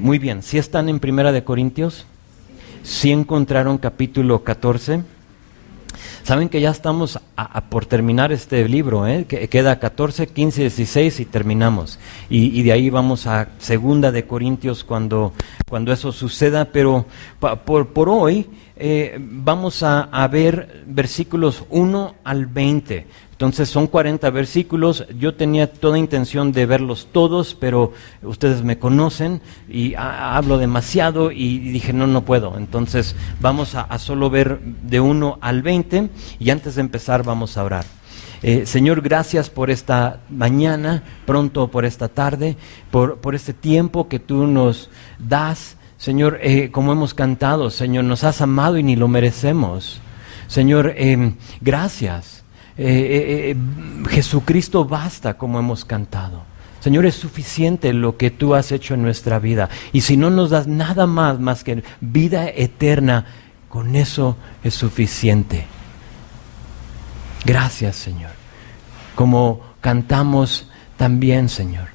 Muy bien, ¿sí están en Primera de Corintios? ¿Sí encontraron capítulo 14? Saben que ya estamos por terminar este libro, que queda 14, 15, 16 y terminamos. Y de ahí vamos a Segunda de Corintios cuando eso suceda, pero por hoy vamos a ver versículos 1 al 20. Entonces son 40 versículos. Yo tenía toda intención de verlos todos, pero ustedes me conocen y hablo demasiado y dije no puedo. Entonces vamos a solo ver de 1 al 20 y antes de empezar vamos a orar. Señor, gracias por esta mañana, pronto por esta tarde, por este tiempo que tú nos das. Señor, como hemos cantado, Señor, nos has amado y ni lo merecemos. Señor, gracias. Jesucristo basta, como hemos cantado. Señor, es suficiente lo que tú has hecho en nuestra vida. Y si no nos das nada más que vida eterna, con eso es suficiente. Gracias, Señor. Como cantamos también, Señor,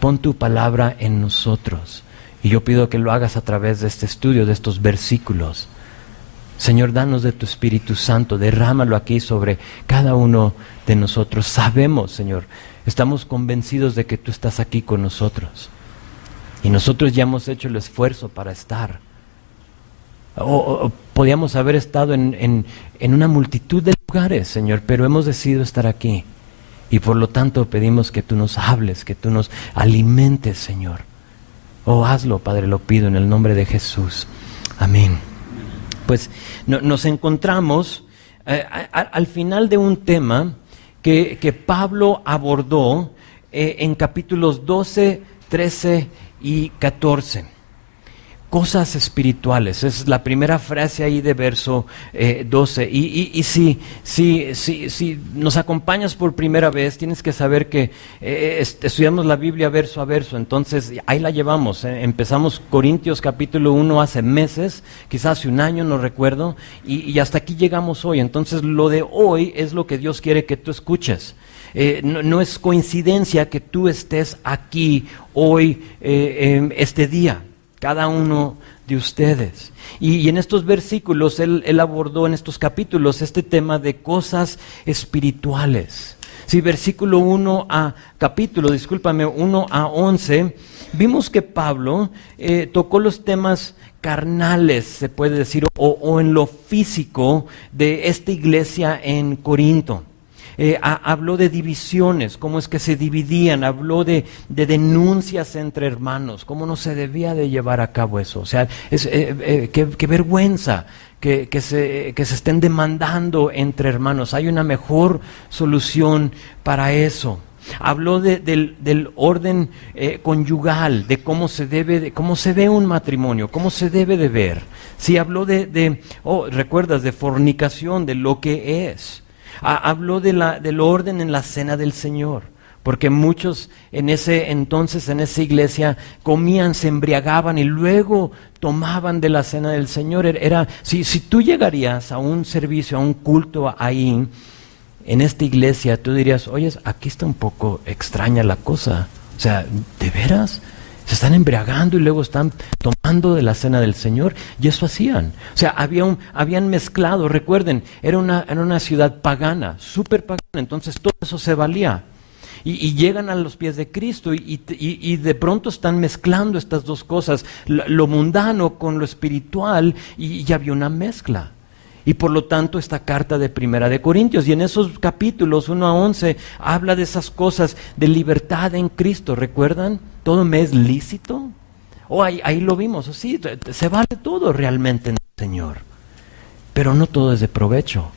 pon tu palabra en nosotros. Y yo pido que lo hagas a través de este estudio, de estos versículos. Señor, danos de tu Espíritu Santo, derrámalo aquí sobre cada uno de nosotros. Sabemos, Señor, estamos convencidos de que tú estás aquí con nosotros. Y nosotros ya hemos hecho el esfuerzo para estar. O podíamos haber estado en una multitud de lugares, Señor, pero hemos decidido estar aquí. Y por lo tanto pedimos que tú nos hables, que tú nos alimentes, Señor. Hazlo, Padre, lo pido en el nombre de Jesús. Amén. Pues nos encontramos al final de un tema que Pablo abordó en capítulos 12, 13 y 14. Cosas espirituales, es la primera frase ahí de verso 12. Y si nos acompañas por primera vez, tienes que saber que estudiamos la Biblia verso a verso, entonces ahí la llevamos. Empezamos Corintios capítulo 1 hace meses, quizás hace un año, no recuerdo, y hasta aquí llegamos hoy. Entonces lo de hoy es lo que Dios quiere que tú escuches. No es coincidencia que tú estés aquí hoy, este día. Cada uno de ustedes. Y en estos versículos, él abordó en estos capítulos este tema de cosas espirituales. Sí, versículo 1 a 11, vimos que Pablo tocó los temas carnales, se puede decir, o en lo físico de esta iglesia en Corinto. Habló de divisiones, cómo es que se dividían, habló de denuncias entre hermanos, cómo no se debía de llevar a cabo eso. O sea, qué vergüenza que se estén demandando entre hermanos. Hay una mejor solución para eso. Habló del orden conyugal, de cómo se ve un matrimonio, cómo se debe de ver. Sí, habló recuerdas, de fornicación, de lo que es. Habló del orden en la cena del Señor, porque muchos en ese entonces, en esa iglesia, comían, se embriagaban y luego tomaban de la cena del Señor. Si tú llegarías a un servicio, a un culto ahí, en esta iglesia, tú dirías, oye, aquí está un poco extraña la cosa. O sea, ¿de veras? Se están embriagando y luego están tomando de la cena del Señor. Y eso hacían. O sea, habían mezclado, recuerden, era una ciudad pagana, súper pagana. Entonces todo eso se valía. Y llegan a los pies de Cristo y de pronto están mezclando estas dos cosas, lo mundano con lo espiritual, y ya había una mezcla. Y por lo tanto esta carta de Primera de Corintios, y en esos capítulos 1 a 11 habla de esas cosas de libertad en Cristo, ¿recuerdan? ¿Todo me es lícito? Ahí lo vimos, sí, se vale todo realmente en el Señor, pero no todo es de provecho.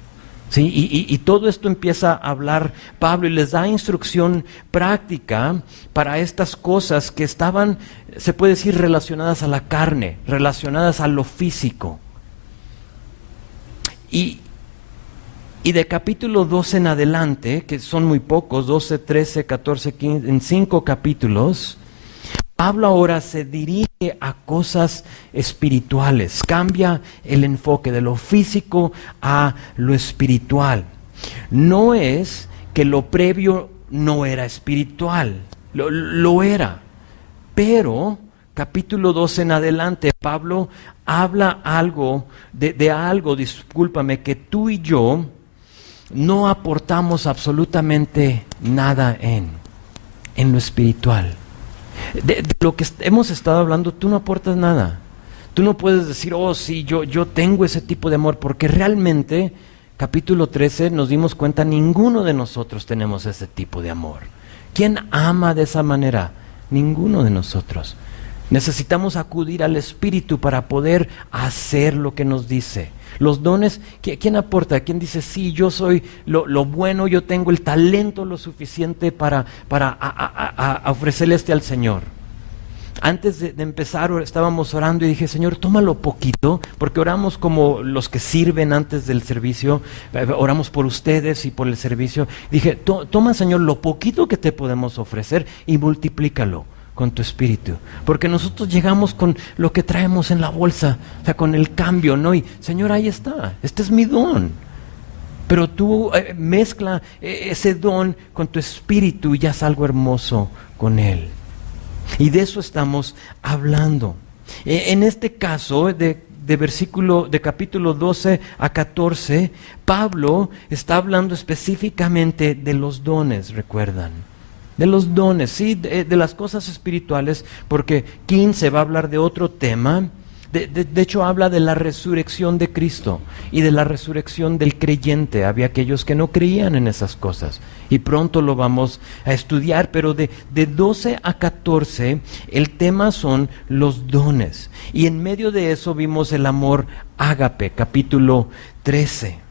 ¿Sí? Y todo esto empieza a hablar Pablo y les da instrucción práctica para estas cosas que estaban, se puede decir, relacionadas a la carne, relacionadas a lo físico. Y de capítulo 12 en adelante, que son muy pocos, 12, 13, 14, 15, en 5 capítulos, Pablo ahora se dirige a cosas espirituales, cambia el enfoque de lo físico a lo espiritual. No es que lo previo no era espiritual, lo era, pero capítulo 12 en adelante, Pablo habla de algo, discúlpame, que tú y yo no aportamos absolutamente nada en lo espiritual. De lo que hemos estado hablando, tú no aportas nada. Tú no puedes decir, oh sí, yo tengo ese tipo de amor, porque realmente, capítulo 13, nos dimos cuenta, ninguno de nosotros tenemos ese tipo de amor. ¿Quién ama de esa manera? Ninguno de nosotros. Necesitamos acudir al Espíritu para poder hacer lo que nos dice. Los dones, ¿quién aporta? ¿Quién dice, sí, yo soy lo bueno, yo tengo el talento lo suficiente para ofrecerle al Señor? Antes de empezar estábamos orando y dije, Señor, tómalo poquito, porque oramos como los que sirven antes del servicio, oramos por ustedes y por el servicio. Dije, toma, Señor, lo poquito que te podemos ofrecer y multiplícalo con tu espíritu, porque nosotros llegamos con lo que traemos en la bolsa, o sea, con el cambio, ¿no? Y Señor, ahí está, este es mi don, pero tú mezcla ese don con tu espíritu y haz algo hermoso con él. Y de eso estamos hablando. En este caso, de capítulo 12 a 14, Pablo está hablando específicamente de los dones, ¿recuerdan? De los dones, sí, de las cosas espirituales, porque 15 va a hablar de otro tema. De hecho, habla de la resurrección de Cristo y de la resurrección del creyente. Había aquellos que no creían en esas cosas y pronto lo vamos a estudiar, pero de 12 a 14 el tema son los dones. Y en medio de eso vimos el amor ágape, capítulo 13.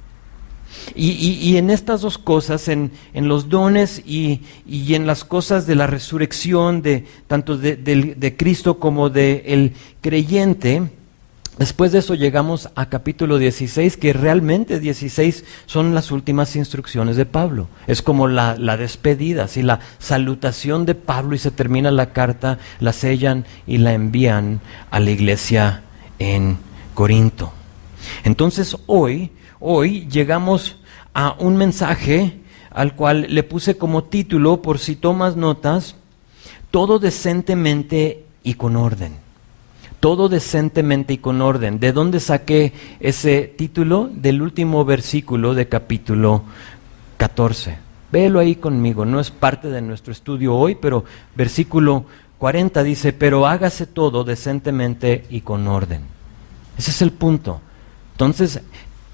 Y en estas dos cosas, en los dones y en las cosas de la resurrección, tanto de Cristo como del creyente, después de eso llegamos a capítulo 16, que realmente 16 son las últimas instrucciones de Pablo. Es como la despedida, así la salutación de Pablo, y se termina la carta, la sellan y la envían a la iglesia en Corinto. Entonces hoy llegamos a un mensaje al cual le puse como título, por si tomas notas, todo decentemente y con orden. Todo decentemente y con orden. ¿De dónde saqué ese título? Del último versículo de capítulo 14. Véelo ahí conmigo, no es parte de nuestro estudio hoy, pero versículo 40 dice, pero hágase todo decentemente y con orden. Ese es el punto. Entonces,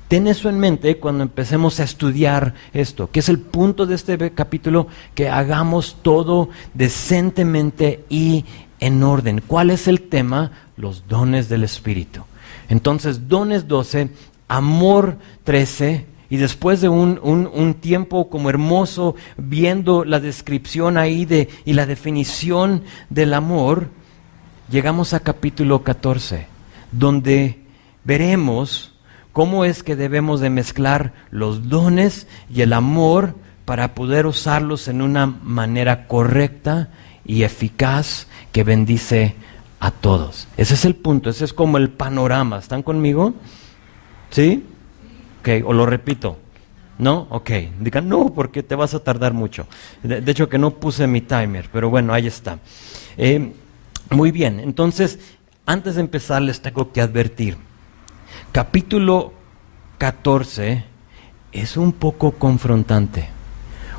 ten eso en mente cuando empecemos a estudiar esto, que es el punto de este capítulo, que hagamos todo decentemente y en orden. ¿Cuál es el tema? Los dones del Espíritu. Entonces, dones 12, amor 13, y después de un tiempo como hermoso, viendo la descripción ahí y la definición del amor, llegamos a capítulo 14, donde veremos cómo es que debemos de mezclar los dones y el amor para poder usarlos en una manera correcta y eficaz que bendice a todos. Ese es el punto, ese es como el panorama. ¿Están conmigo? ¿Sí? Ok, o lo repito. ¿No? Ok. Digan, no, porque te vas a tardar mucho. De hecho que no puse mi timer, pero bueno, ahí está. Muy bien, entonces, antes de empezar les tengo que advertir. Capítulo 14 es un poco confrontante.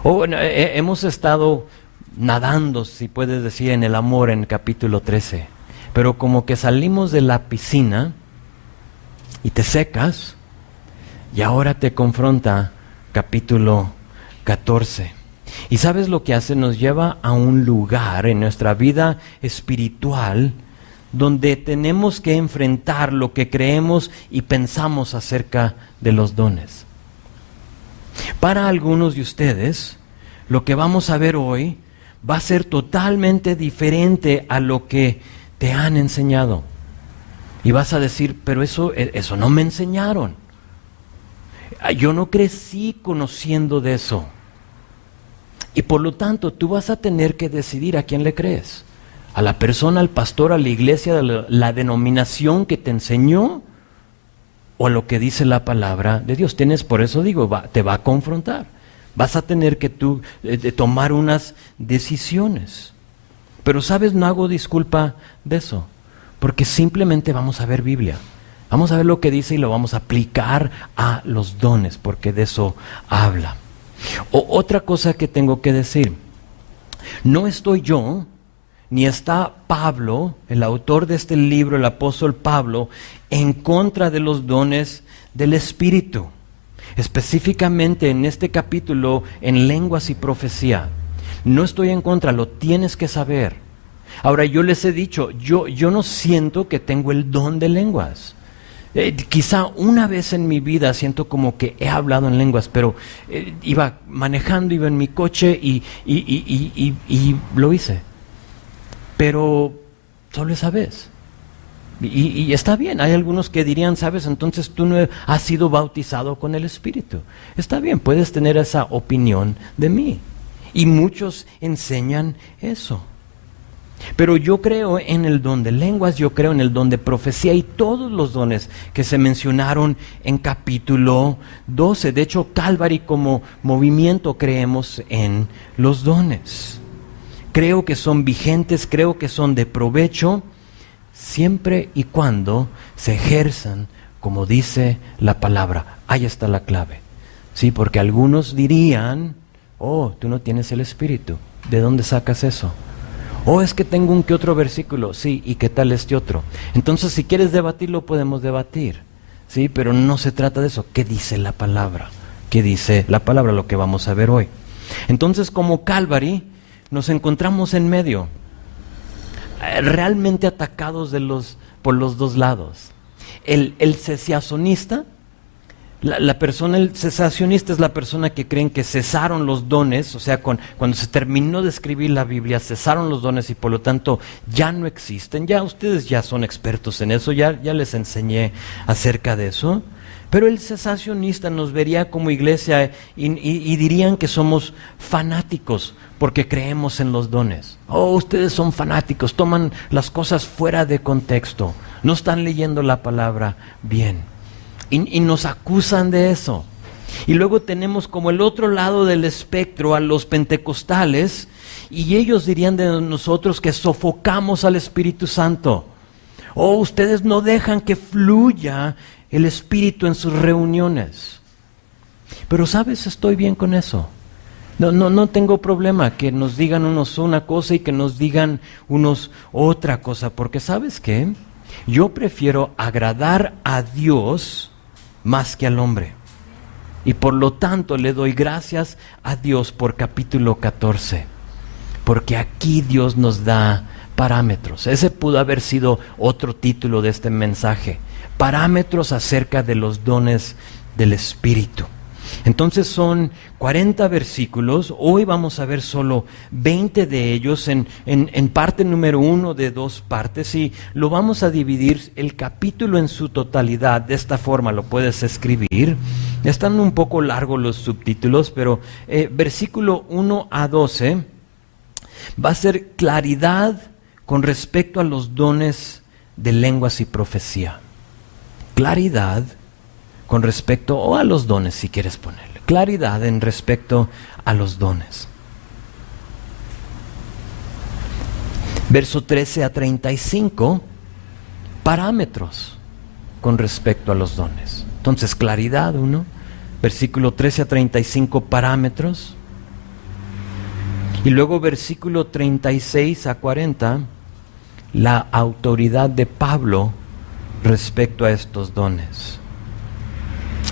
Hemos estado nadando, si puedes decir, en el amor en capítulo 13, pero como que salimos de la piscina y te secas, y ahora te confronta capítulo 14. ¿Y sabes lo que hace? Nos lleva a un lugar en nuestra vida espiritual donde tenemos que enfrentar lo que creemos y pensamos acerca de los dones. Para algunos de ustedes, lo que vamos a ver hoy va a ser totalmente diferente a lo que te han enseñado. Y vas a decir, pero eso no me enseñaron. Yo no crecí conociendo de eso. Y por lo tanto, tú vas a tener que decidir a quién le crees. A la persona, al pastor, a la iglesia, a la denominación que te enseñó, o a lo que dice la palabra de Dios. Por eso digo, te va a confrontar. Vas a tener que tomar unas decisiones. Pero sabes, no hago disculpa de eso, porque simplemente vamos a ver Biblia. Vamos a ver lo que dice y lo vamos a aplicar a los dones, porque de eso habla. Otra cosa que tengo que decir, no estoy yo, ni está Pablo, el autor de este libro, el apóstol Pablo, en contra de los dones del Espíritu. Específicamente en este capítulo, en lenguas y profecía. No estoy en contra, lo tienes que saber. Ahora, yo les he dicho, yo no siento que tengo el don de lenguas. Quizá una vez en mi vida siento como que he hablado en lenguas, pero iba manejando, iba en mi coche y lo hice. Pero solo esa vez. Y está bien, hay algunos que dirían, sabes, entonces tú no has sido bautizado con el Espíritu. Está bien, puedes tener esa opinión de mí. Y muchos enseñan eso. Pero yo creo en el don de lenguas, yo creo en el don de profecía y todos los dones que se mencionaron en capítulo 12. De hecho, Calvary como movimiento creemos en los dones. Creo que son vigentes, creo que son de provecho, siempre y cuando se ejerzan como dice la palabra. Ahí está la clave. Sí, porque algunos dirían, oh, tú no tienes el Espíritu. ¿De dónde sacas eso? Oh, es que tengo un que otro versículo. Sí, ¿y qué tal este otro? Entonces, si quieres debatirlo, podemos debatir. Sí, pero no se trata de eso. ¿Qué dice la palabra? ¿Qué dice la palabra? Lo que vamos a ver hoy. Entonces, como Calvary, nos encontramos en medio, realmente atacados por los dos lados. El cesacionista, el cesacionista es la persona que creen que cesaron los dones, o sea, cuando se terminó de escribir la Biblia, cesaron los dones y por lo tanto ya no existen. Ya ustedes ya son expertos en eso, ya les enseñé acerca de eso. Pero el cesacionista nos vería como iglesia y dirían que somos fanáticos porque creemos en los dones. Oh, ustedes son fanáticos, toman las cosas fuera de contexto, no están leyendo la palabra bien. Y nos acusan de eso. Y luego tenemos como el otro lado del espectro a los pentecostales, y ellos dirían de nosotros que sofocamos al Espíritu Santo. Oh, ustedes no dejan que fluya el Espíritu en sus reuniones. Pero sabes, estoy bien con eso. No tengo problema que nos digan unos una cosa y que nos digan unos otra cosa, porque ¿sabes qué? Yo prefiero agradar a Dios más que al hombre. Y por lo tanto le doy gracias a Dios por capítulo 14, porque aquí Dios nos da parámetros. Ese pudo haber sido otro título de este mensaje. Parámetros acerca de los dones del Espíritu. Entonces son 40 versículos, hoy vamos a ver solo 20 de ellos en parte número 1 de 2 partes y lo vamos a dividir el capítulo en su totalidad, de esta forma lo puedes escribir. Están un poco largos los subtítulos, pero versículo 1 a 12 va a ser claridad con respecto a los dones de lenguas y profecía. Claridad con respecto, o a los dones si quieres ponerle, claridad en respecto a los dones. Verso 13 a 35, parámetros con respecto a los dones. Entonces, claridad 1, versículo 13 a 35, parámetros. Y luego versículo 36 a 40, la autoridad de Pablo respecto a estos dones.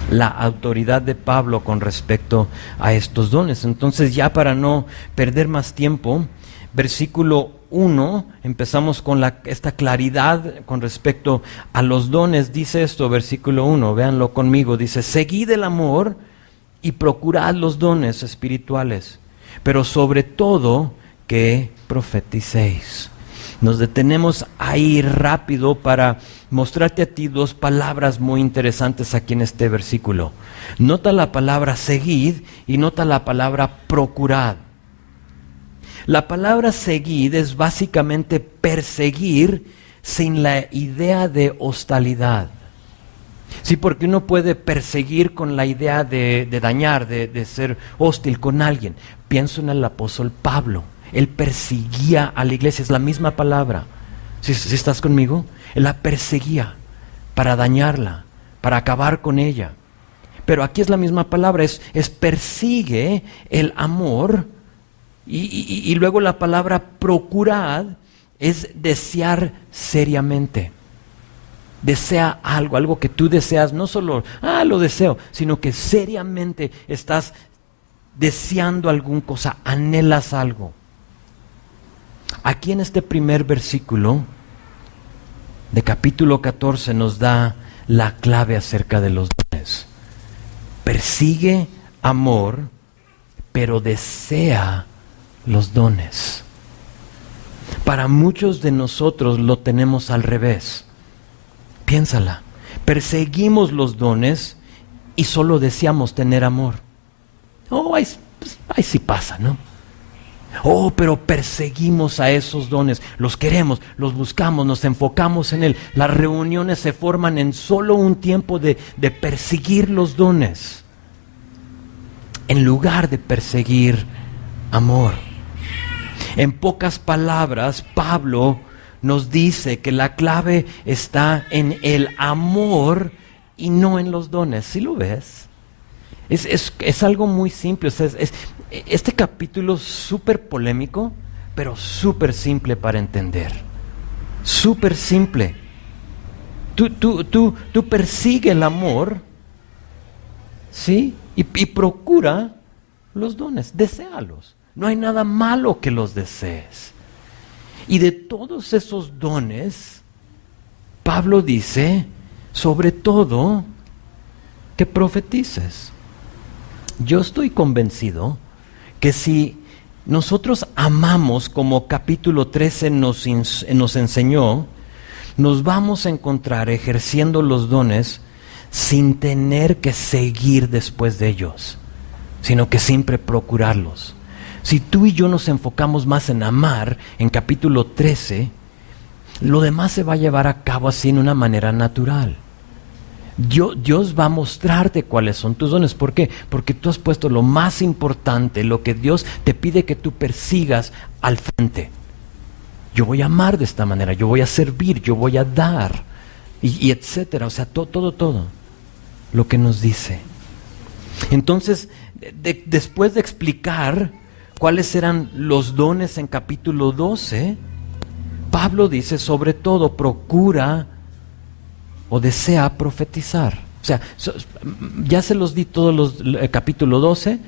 La autoridad de Pablo con respecto a estos dones. Entonces, ya para no perder más tiempo, versículo 1, empezamos con esta claridad con respecto a los dones. Dice esto, versículo 1, véanlo conmigo, dice: seguid el amor y procurad los dones espirituales, pero sobre todo que profeticéis. Nos detenemos ahí rápido para mostrarte a ti dos palabras muy interesantes aquí en este versículo. Nota la palabra seguid y nota la palabra procurad. La palabra seguid es básicamente perseguir sin la idea de hostilidad. Sí, porque uno puede perseguir con la idea de dañar, de ser hostil con alguien. Pienso en el apóstol Pablo. Él perseguía a la iglesia, es la misma palabra. ¿Sí estás conmigo? Él la perseguía para dañarla, para acabar con ella. Pero aquí es la misma palabra, es persigue el amor, y luego la palabra procurad es desear seriamente. Desea algo que tú deseas, no solo, lo deseo, sino que seriamente estás deseando alguna cosa, anhelas algo. Aquí en este primer versículo de capítulo 14 nos da la clave acerca de los dones. Persigue amor, pero desea los dones. Para muchos de nosotros lo tenemos al revés. Piénsala. Perseguimos los dones y solo deseamos tener amor. Ahí sí pasa, ¿no? Pero perseguimos a esos dones, los queremos, los buscamos, nos enfocamos en él. Las reuniones se forman en solo un tiempo de perseguir los dones, en lugar de perseguir amor. En pocas palabras, Pablo nos dice que la clave está en el amor y no en los dones. ¿Sí lo ves? Es algo muy simple. Este capítulo es súper polémico, pero súper simple para entender. Súper simple. Tú persigue el amor, ¿sí? Y procura los dones, deséalos. No hay nada malo que los desees. Y de todos esos dones, Pablo dice, sobre todo, que profetices. Yo estoy convencido que si nosotros amamos, como capítulo 13 nos enseñó, nos vamos a encontrar ejerciendo los dones sin tener que seguir después de ellos, sino que siempre procurarlos. Si tú y yo nos enfocamos más en amar, en capítulo 13, lo demás se va a llevar a cabo así en una manera natural. Dios va a mostrarte cuáles son tus dones. ¿Por qué? Porque tú has puesto lo más importante, lo que Dios te pide que tú persigas al frente. Yo voy a amar de esta manera, yo voy a servir, yo voy a dar, y etcétera. O sea, todo lo que nos dice. Entonces, después de explicar cuáles eran los dones en capítulo 12, Pablo dice, sobre todo, procura o desea profetizar. O sea, ya se los di todos los capítulo 12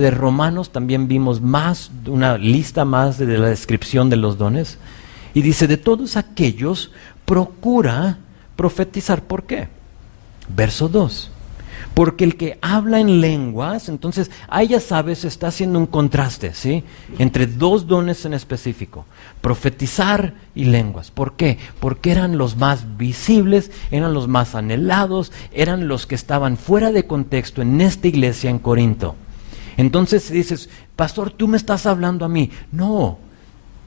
de Romanos, también vimos más, una lista más de la descripción de los dones. Y dice, de todos aquellos, procura profetizar. ¿Por qué? Verso 2. Porque el que habla en lenguas, entonces, ahí ya sabes, está haciendo un contraste, ¿sí? Entre dos dones en específico, profetizar y lenguas. ¿Por qué? Porque eran los más visibles, eran los más anhelados, eran los que estaban fuera de contexto en esta iglesia en Corinto. Entonces dices, pastor, tú me estás hablando a mí. No,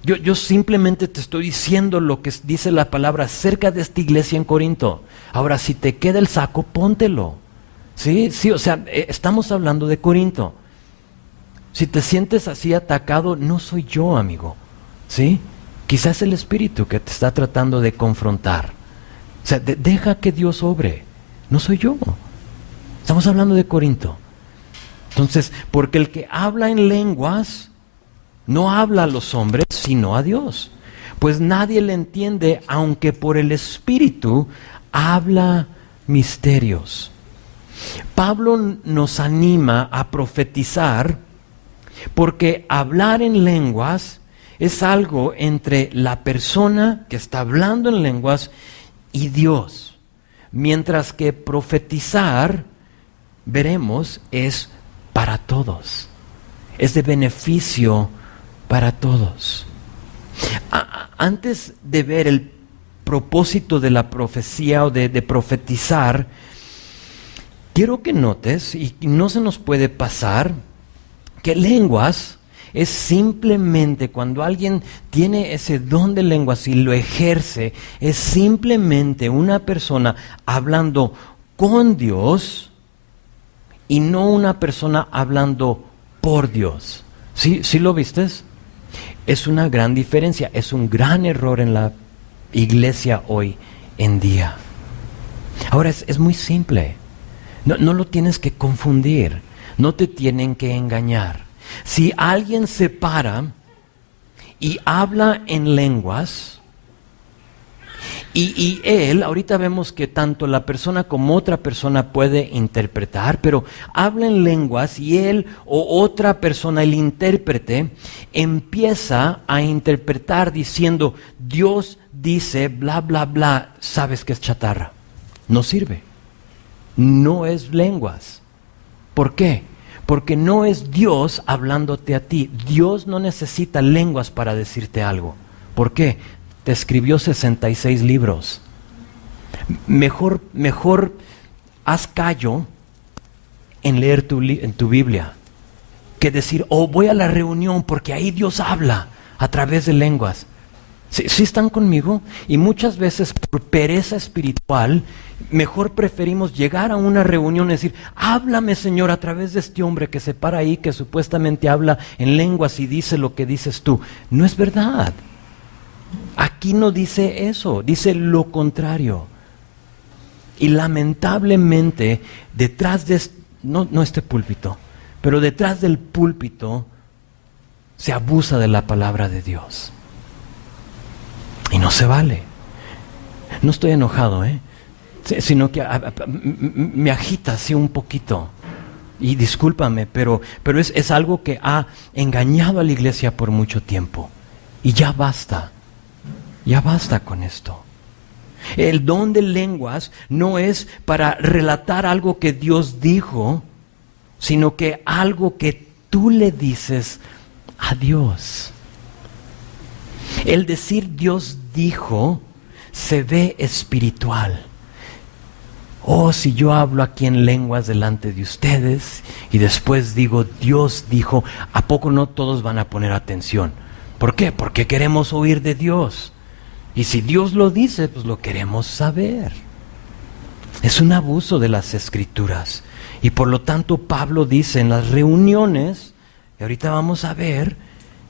yo simplemente te estoy diciendo lo que dice la palabra acerca de esta iglesia en Corinto. Ahora, si te queda el saco, póntelo. Sí, o sea, estamos hablando de Corinto. Si te sientes así atacado, no soy yo, amigo. ¿Sí? Quizás es el Espíritu que te está tratando de confrontar. O sea, deja que Dios obre. No soy yo. Estamos hablando de Corinto. Entonces, porque el que habla en lenguas no habla a los hombres, sino a Dios. Pues nadie le entiende, aunque por el Espíritu habla misterios. Pablo nos anima a profetizar porque hablar en lenguas es algo entre la persona que está hablando en lenguas y Dios, mientras que profetizar, veremos, es para todos, es de beneficio para todos. Antes de ver el propósito de la profecía o de profetizar, quiero que notes, y no se nos puede pasar, que lenguas es simplemente cuando alguien tiene ese don de lenguas y lo ejerce, es simplemente una persona hablando con Dios y no una persona hablando por Dios. ¿Sí, sí lo vistes? Es una gran diferencia, es un gran error en la iglesia hoy en día. Ahora es muy simple, no lo tienes que confundir, no te tienen que engañar. Si alguien se para y habla en lenguas, y él, ahorita vemos que tanto la persona como otra persona puede interpretar, pero habla en lenguas y él o otra persona, el intérprete, empieza a interpretar diciendo, Dios dice bla, bla, bla, sabes que es chatarra. No sirve. No es lenguas. ¿Por qué? Porque no es Dios hablándote a ti. Dios no necesita lenguas para decirte algo. ¿Por qué? Te escribió 66 libros. Mejor haz callo en leer en tu Biblia que decir, oh, voy a la reunión porque ahí Dios habla a través de lenguas. ¿Sí están conmigo? Y muchas veces por pereza espiritual, mejor preferimos llegar a una reunión y decir, háblame Señor a través de este hombre que se para ahí, que supuestamente habla en lenguas y dice lo que dices tú. No es verdad. Aquí no dice eso, dice lo contrario. Y lamentablemente, detrás de, no este púlpito, pero detrás del púlpito se abusa de la palabra de Dios. Y no se vale. No estoy enojado, sino que me agita así un poquito. Y discúlpame, pero es algo que ha engañado a la iglesia por mucho tiempo. Y ya basta. Ya basta con esto. El don de lenguas no es para relatar algo que Dios dijo, sino que algo que tú le dices a Dios. El decir Dios dijo se ve espiritual. Oh, si yo hablo aquí en lenguas delante de ustedes y después digo Dios dijo, ¿a poco no todos van a poner atención? ¿Por qué? Porque queremos oír de Dios. Y si Dios lo dice, pues lo queremos saber. Es un abuso de las Escrituras. Y por lo tanto Pablo dice en las reuniones, y ahorita vamos a ver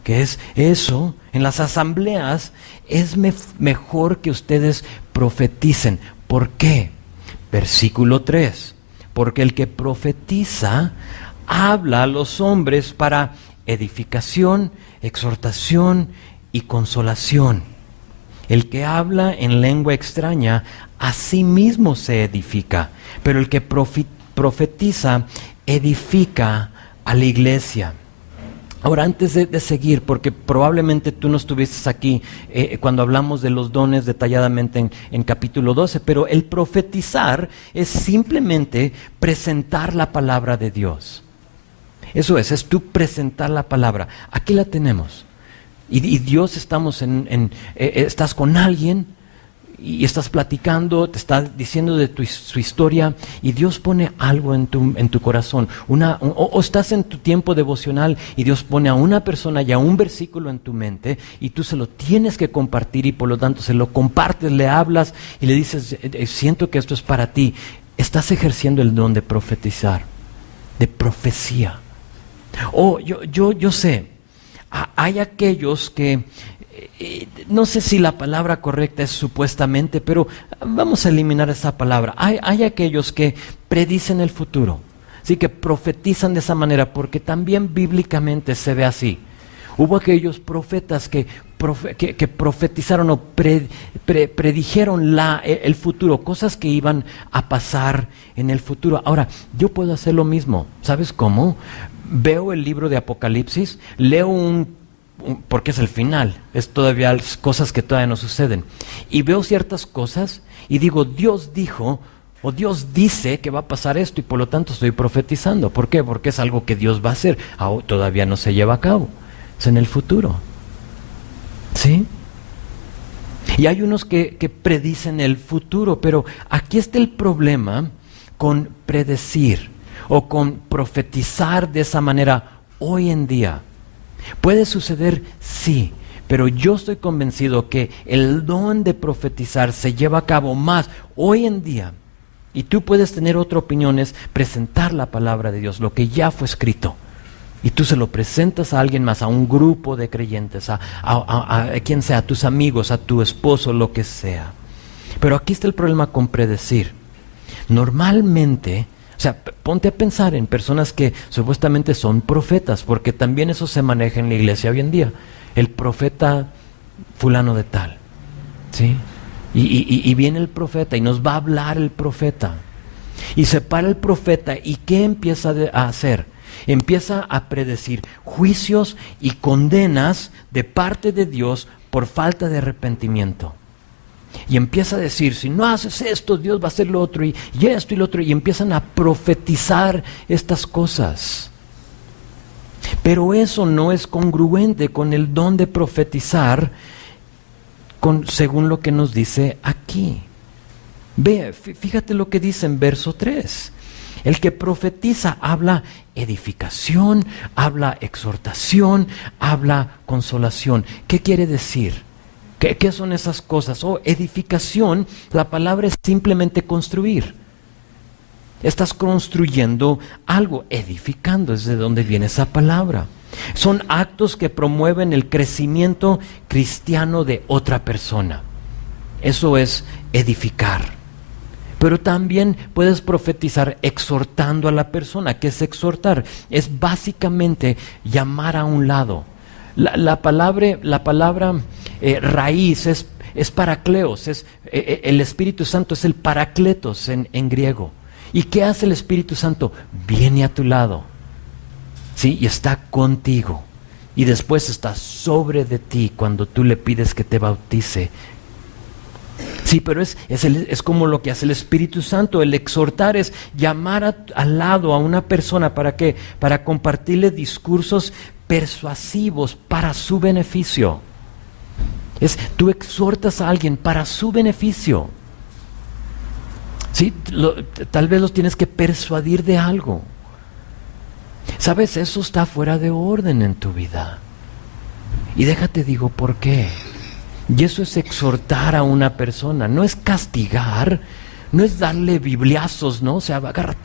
que es eso, en las asambleas, es mejor que ustedes profeticen. ¿Por qué? Versículo 3. Porque el que profetiza habla a los hombres para edificación, exhortación y consolación. El que habla en lengua extraña, a sí mismo se edifica, pero el que profetiza, edifica a la iglesia. Ahora, antes de seguir, porque probablemente tú no estuviste aquí cuando hablamos de los dones detalladamente en capítulo 12, pero el profetizar es simplemente presentar la palabra de Dios. Eso es tú presentar la palabra. Aquí la tenemos. Y Dios, estás con alguien y estás platicando, te está diciendo de su historia y Dios pone algo en tu corazón. O estás en tu tiempo devocional y Dios pone a una persona y a un versículo en tu mente y tú se lo tienes que compartir y por lo tanto se lo compartes, le hablas y le dices, siento que esto es para ti. Estás ejerciendo el don de profetizar, de profecía. Yo sé. Hay aquellos que, no sé si la palabra correcta es supuestamente, pero vamos a eliminar esa palabra. Hay aquellos que predicen el futuro, ¿sí? Que profetizan de esa manera, porque también bíblicamente se ve así. Hubo aquellos profetas que profetizaron o predijeron el futuro, cosas que iban a pasar en el futuro. Ahora, yo puedo hacer lo mismo. ¿Sabes cómo? Veo el libro de Apocalipsis, leo porque es el final, es todavía cosas que todavía no suceden. Y veo ciertas cosas y digo, Dios dijo o Dios dice que va a pasar esto y por lo tanto estoy profetizando. ¿Por qué? Porque es algo que Dios va a hacer. Todavía no se lleva a cabo. Es en el futuro. ¿Sí? Y hay unos que predicen el futuro, pero aquí está el problema con predecir o con profetizar de esa manera hoy en día. ¿Puede suceder? Sí, pero yo estoy convencido que el don de profetizar se lleva a cabo más hoy en día. Y tú puedes tener otra opinión, es presentar la palabra de Dios, lo que ya fue escrito. Y tú se lo presentas a alguien más, a un grupo de creyentes, a quien sea, a tus amigos, a tu esposo, lo que sea. Pero aquí está el problema con predecir. Normalmente, o sea, ponte a pensar en personas que supuestamente son profetas, porque también eso se maneja en la iglesia hoy en día. El profeta fulano de tal, ¿sí? Y viene el profeta y nos va a hablar el profeta. Y se para el profeta y ¿qué empieza a hacer? Empieza a predecir juicios y condenas de parte de Dios por falta de arrepentimiento. Y empieza a decir, si no haces esto, Dios va a hacer lo otro, y esto y lo otro, y empiezan a profetizar estas cosas. Pero eso no es congruente con el don de profetizar, según lo que nos dice aquí. Ve, fíjate lo que dice en verso 3. El que profetiza habla edificación, habla exhortación, habla consolación. ¿Qué quiere decir? ¿Qué son esas cosas? Edificación, la palabra es simplemente construir. Estás construyendo algo, edificando, es de donde viene esa palabra. Son actos que promueven el crecimiento cristiano de otra persona. Eso es edificar. Pero también puedes profetizar exhortando a la persona. ¿Qué es exhortar? Es básicamente llamar a un lado. La palabra raíz es parakleos, el Espíritu Santo es el parakletos en griego. ¿Y qué hace el Espíritu Santo? Viene a tu lado, ¿sí? Y está contigo. Y después está sobre de ti cuando tú le pides que te bautice. Sí, pero es como lo que hace el Espíritu Santo. El exhortar es llamar al lado a una persona. ¿Para qué? Para compartirle discursos persuasivos para su beneficio. Tú exhortas a alguien para su beneficio. Sí, tal vez los tienes que persuadir de algo. ¿Sabes? Eso está fuera de orden en tu vida. Y déjate digo por qué. Y eso es exhortar a una persona, no es castigar, no es darle bibliazos, ¿no? O sea, agarra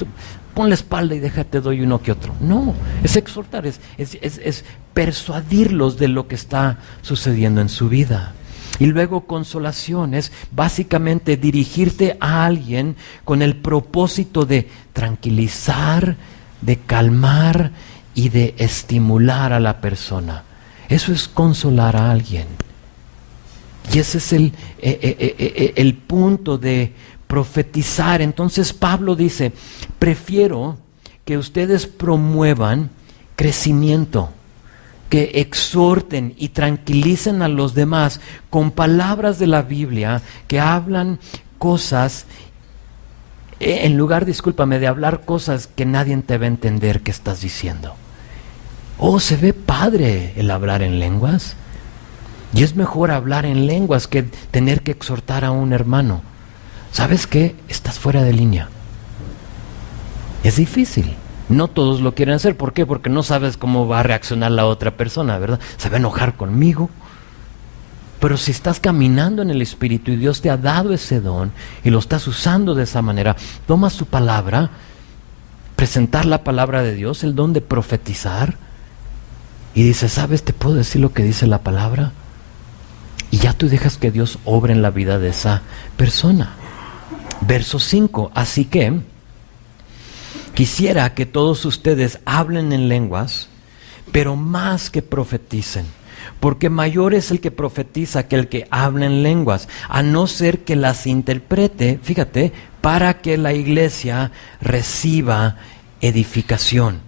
pon la espalda y déjate doy uno que otro. No, es exhortar, es persuadirlos de lo que está sucediendo en su vida. Y luego consolación es básicamente dirigirte a alguien con el propósito de tranquilizar, de calmar y de estimular a la persona. Eso es consolar a alguien. Y ese es el punto de profetizar. Entonces Pablo dice, prefiero que ustedes promuevan crecimiento, que exhorten y tranquilicen a los demás con palabras de la Biblia que hablan cosas, en lugar, discúlpame, de hablar cosas que nadie te va a entender que estás diciendo. Se ve padre el hablar en lenguas. Y es mejor hablar en lenguas que tener que exhortar a un hermano. ¿Sabes qué? Estás fuera de línea. Es difícil. No todos lo quieren hacer. ¿Por qué? Porque no sabes cómo va a reaccionar la otra persona, ¿verdad? Se va a enojar conmigo. Pero si estás caminando en el Espíritu y Dios te ha dado ese don y lo estás usando de esa manera, toma su palabra, presentar la palabra de Dios, el don de profetizar, y dices, ¿sabes? ¿Te puedo decir lo que dice la palabra? Y ya tú dejas que Dios obre en la vida de esa persona. Verso 5. Así que quisiera que todos ustedes hablen en lenguas, pero más que profeticen, porque mayor es el que profetiza que el que habla en lenguas, a no ser que las interprete, fíjate, para que la iglesia reciba edificación.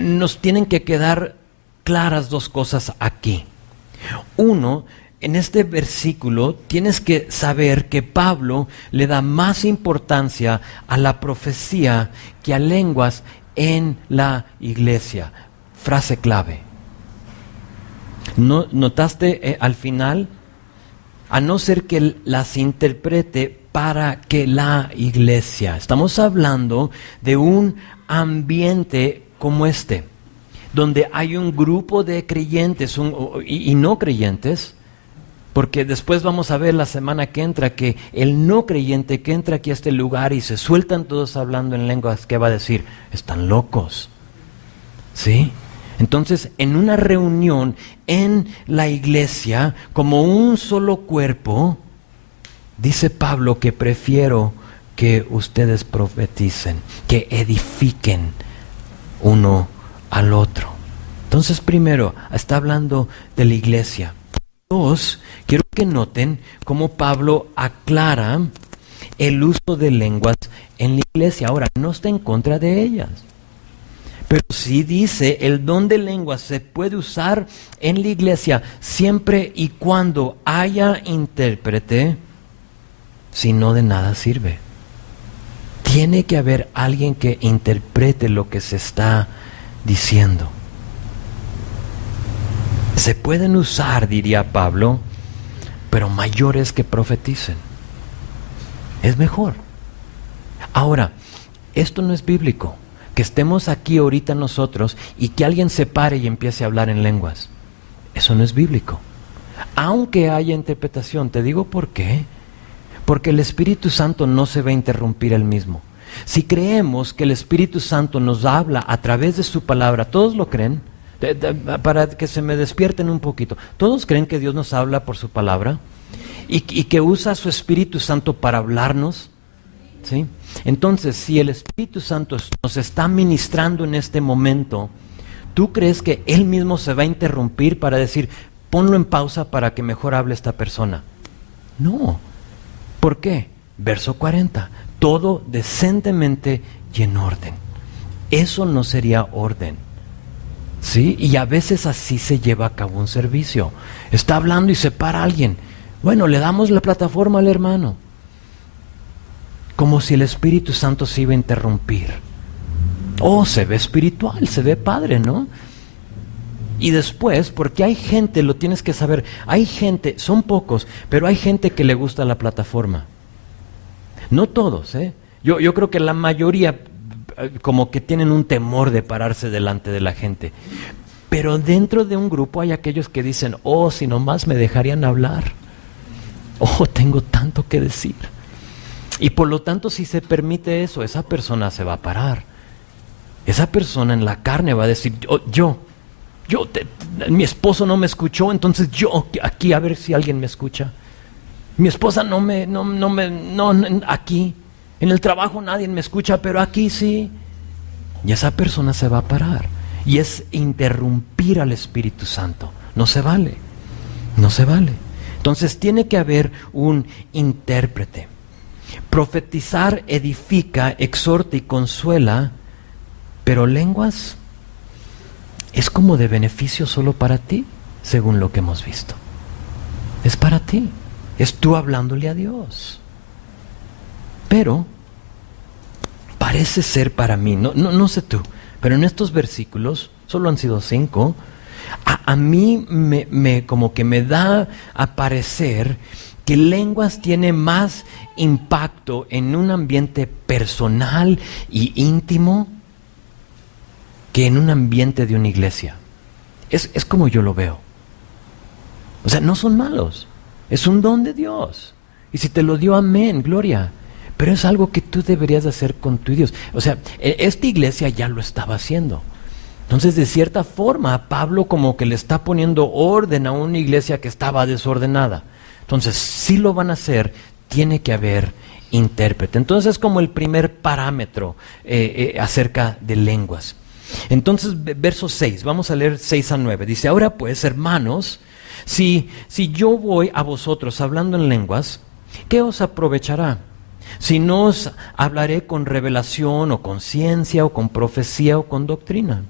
Nos tienen que quedar claras dos cosas aquí. Uno, en este versículo tienes que saber que Pablo le da más importancia a la profecía que a lenguas en la iglesia. Frase clave. ¿Notaste al final? A no ser que las interprete para que la iglesia. Estamos hablando de un ambiente como este, donde hay un grupo de creyentes y no creyentes, porque después vamos a ver la semana que entra que el no creyente que entra aquí a este lugar y se sueltan todos hablando en lenguas, ¿qué va a decir? Están locos, ¿sí? Entonces, en una reunión en la iglesia, como un solo cuerpo, dice Pablo que prefiero que ustedes profeticen, que edifiquen uno al otro. Entonces, primero, está hablando de la iglesia. Dos, quiero que noten cómo Pablo aclara el uso de lenguas en la iglesia. Ahora, no está en contra de ellas, pero sí dice, el don de lenguas se puede usar en la iglesia siempre y cuando haya intérprete, si no de nada sirve. Tiene que haber alguien que interprete lo que se está diciendo. Se pueden usar, diría Pablo, pero mayores que profeticen. Es mejor. Ahora, esto no es bíblico. Que estemos aquí ahorita nosotros y que alguien se pare y empiece a hablar en lenguas. Eso no es bíblico. Aunque haya interpretación, te digo por qué. Porque el Espíritu Santo no se va a interrumpir él mismo. Si creemos que el Espíritu Santo nos habla a través de su palabra, ¿todos lo creen? Para que se me despierten un poquito. ¿Todos creen que Dios nos habla por su palabra? Y que usa su Espíritu Santo para hablarnos. ¿Sí? Entonces, si el Espíritu Santo nos está ministrando en este momento, ¿tú crees que Él mismo se va a interrumpir para decir, ponlo en pausa para que mejor hable esta persona? No. ¿Por qué? Verso 40. Todo decentemente y en orden. Eso no sería orden. ¿Sí? Y a veces así se lleva a cabo un servicio. Está hablando y se para alguien. Bueno, le damos la plataforma al hermano. Como si el Espíritu Santo se iba a interrumpir. Oh, se ve espiritual, se ve padre, ¿no? Y después, porque hay gente, lo tienes que saber, hay gente, son pocos, pero hay gente que le gusta la plataforma. No todos, ¿eh? Yo creo que la mayoría como que tienen un temor de pararse delante de la gente. Pero dentro de un grupo hay aquellos que dicen, oh, si nomás me dejarían hablar. Oh, tengo tanto que decir. Y por lo tanto, si se permite eso, esa persona se va a parar. Esa persona en la carne va a decir, mi esposo no me escuchó, entonces yo aquí a ver si alguien me escucha. Mi esposa aquí, en el trabajo nadie me escucha, pero aquí sí. Y esa persona se va a parar. Y es interrumpir al Espíritu Santo. No se vale. No se vale. Entonces tiene que haber un intérprete. Profetizar edifica, exhorta y consuela, pero lenguas es como de beneficio solo para ti, según lo que hemos visto. Es para ti, es tú hablándole a Dios. Pero parece ser para mí, no sé tú, pero en estos versículos, solo han sido 5, a mí me como que me da a parecer que lenguas tiene más impacto en un ambiente personal y íntimo que en un ambiente de una iglesia. Es como yo lo veo. O sea, no son malos. Es un don de Dios. Y si te lo dio, amén, gloria. Pero es algo que tú deberías de hacer con tu Dios. O sea, esta iglesia ya lo estaba haciendo. Entonces, de cierta forma, Pablo como que le está poniendo orden a una iglesia que estaba desordenada. Entonces, si lo van a hacer, tiene que haber intérprete. Entonces, es como el primer parámetro acerca de lenguas. Entonces, verso 6, vamos a leer 6 a 9. Dice, ahora pues, hermanos, si yo voy a vosotros hablando en lenguas, ¿qué os aprovechará? Si no os hablaré con revelación o con ciencia o con profecía o con doctrina.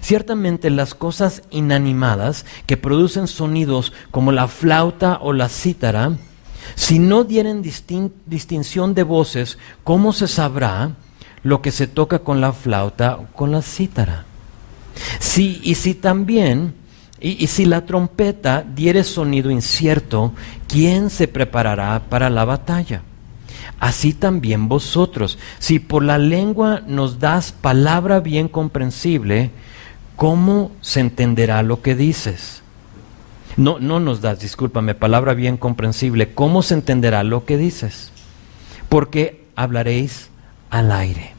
Ciertamente las cosas inanimadas que producen sonidos como la flauta o la cítara, si no dieren distinción de voces, ¿cómo se sabrá lo que se toca con la flauta o con la cítara? Si la trompeta diere sonido incierto, ¿quién se preparará para la batalla? Así también vosotros, si por la lengua nos das palabra bien comprensible, ¿cómo se entenderá lo que dices? No nos das, discúlpame, palabra bien comprensible. ¿Cómo se entenderá lo que dices? Porque hablaréis al aire.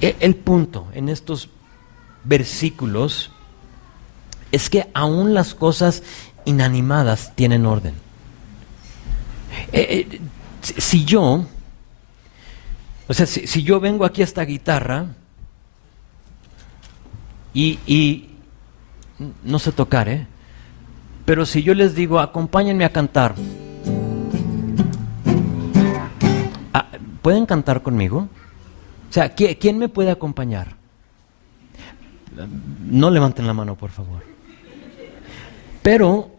El punto en estos versículos es que aún las cosas inanimadas tienen orden. Si yo vengo aquí a esta guitarra y no sé tocar, pero si yo les digo, acompáñenme a cantar, ¿pueden cantar conmigo? O sea, ¿quién me puede acompañar? No levanten la mano, por favor. Pero,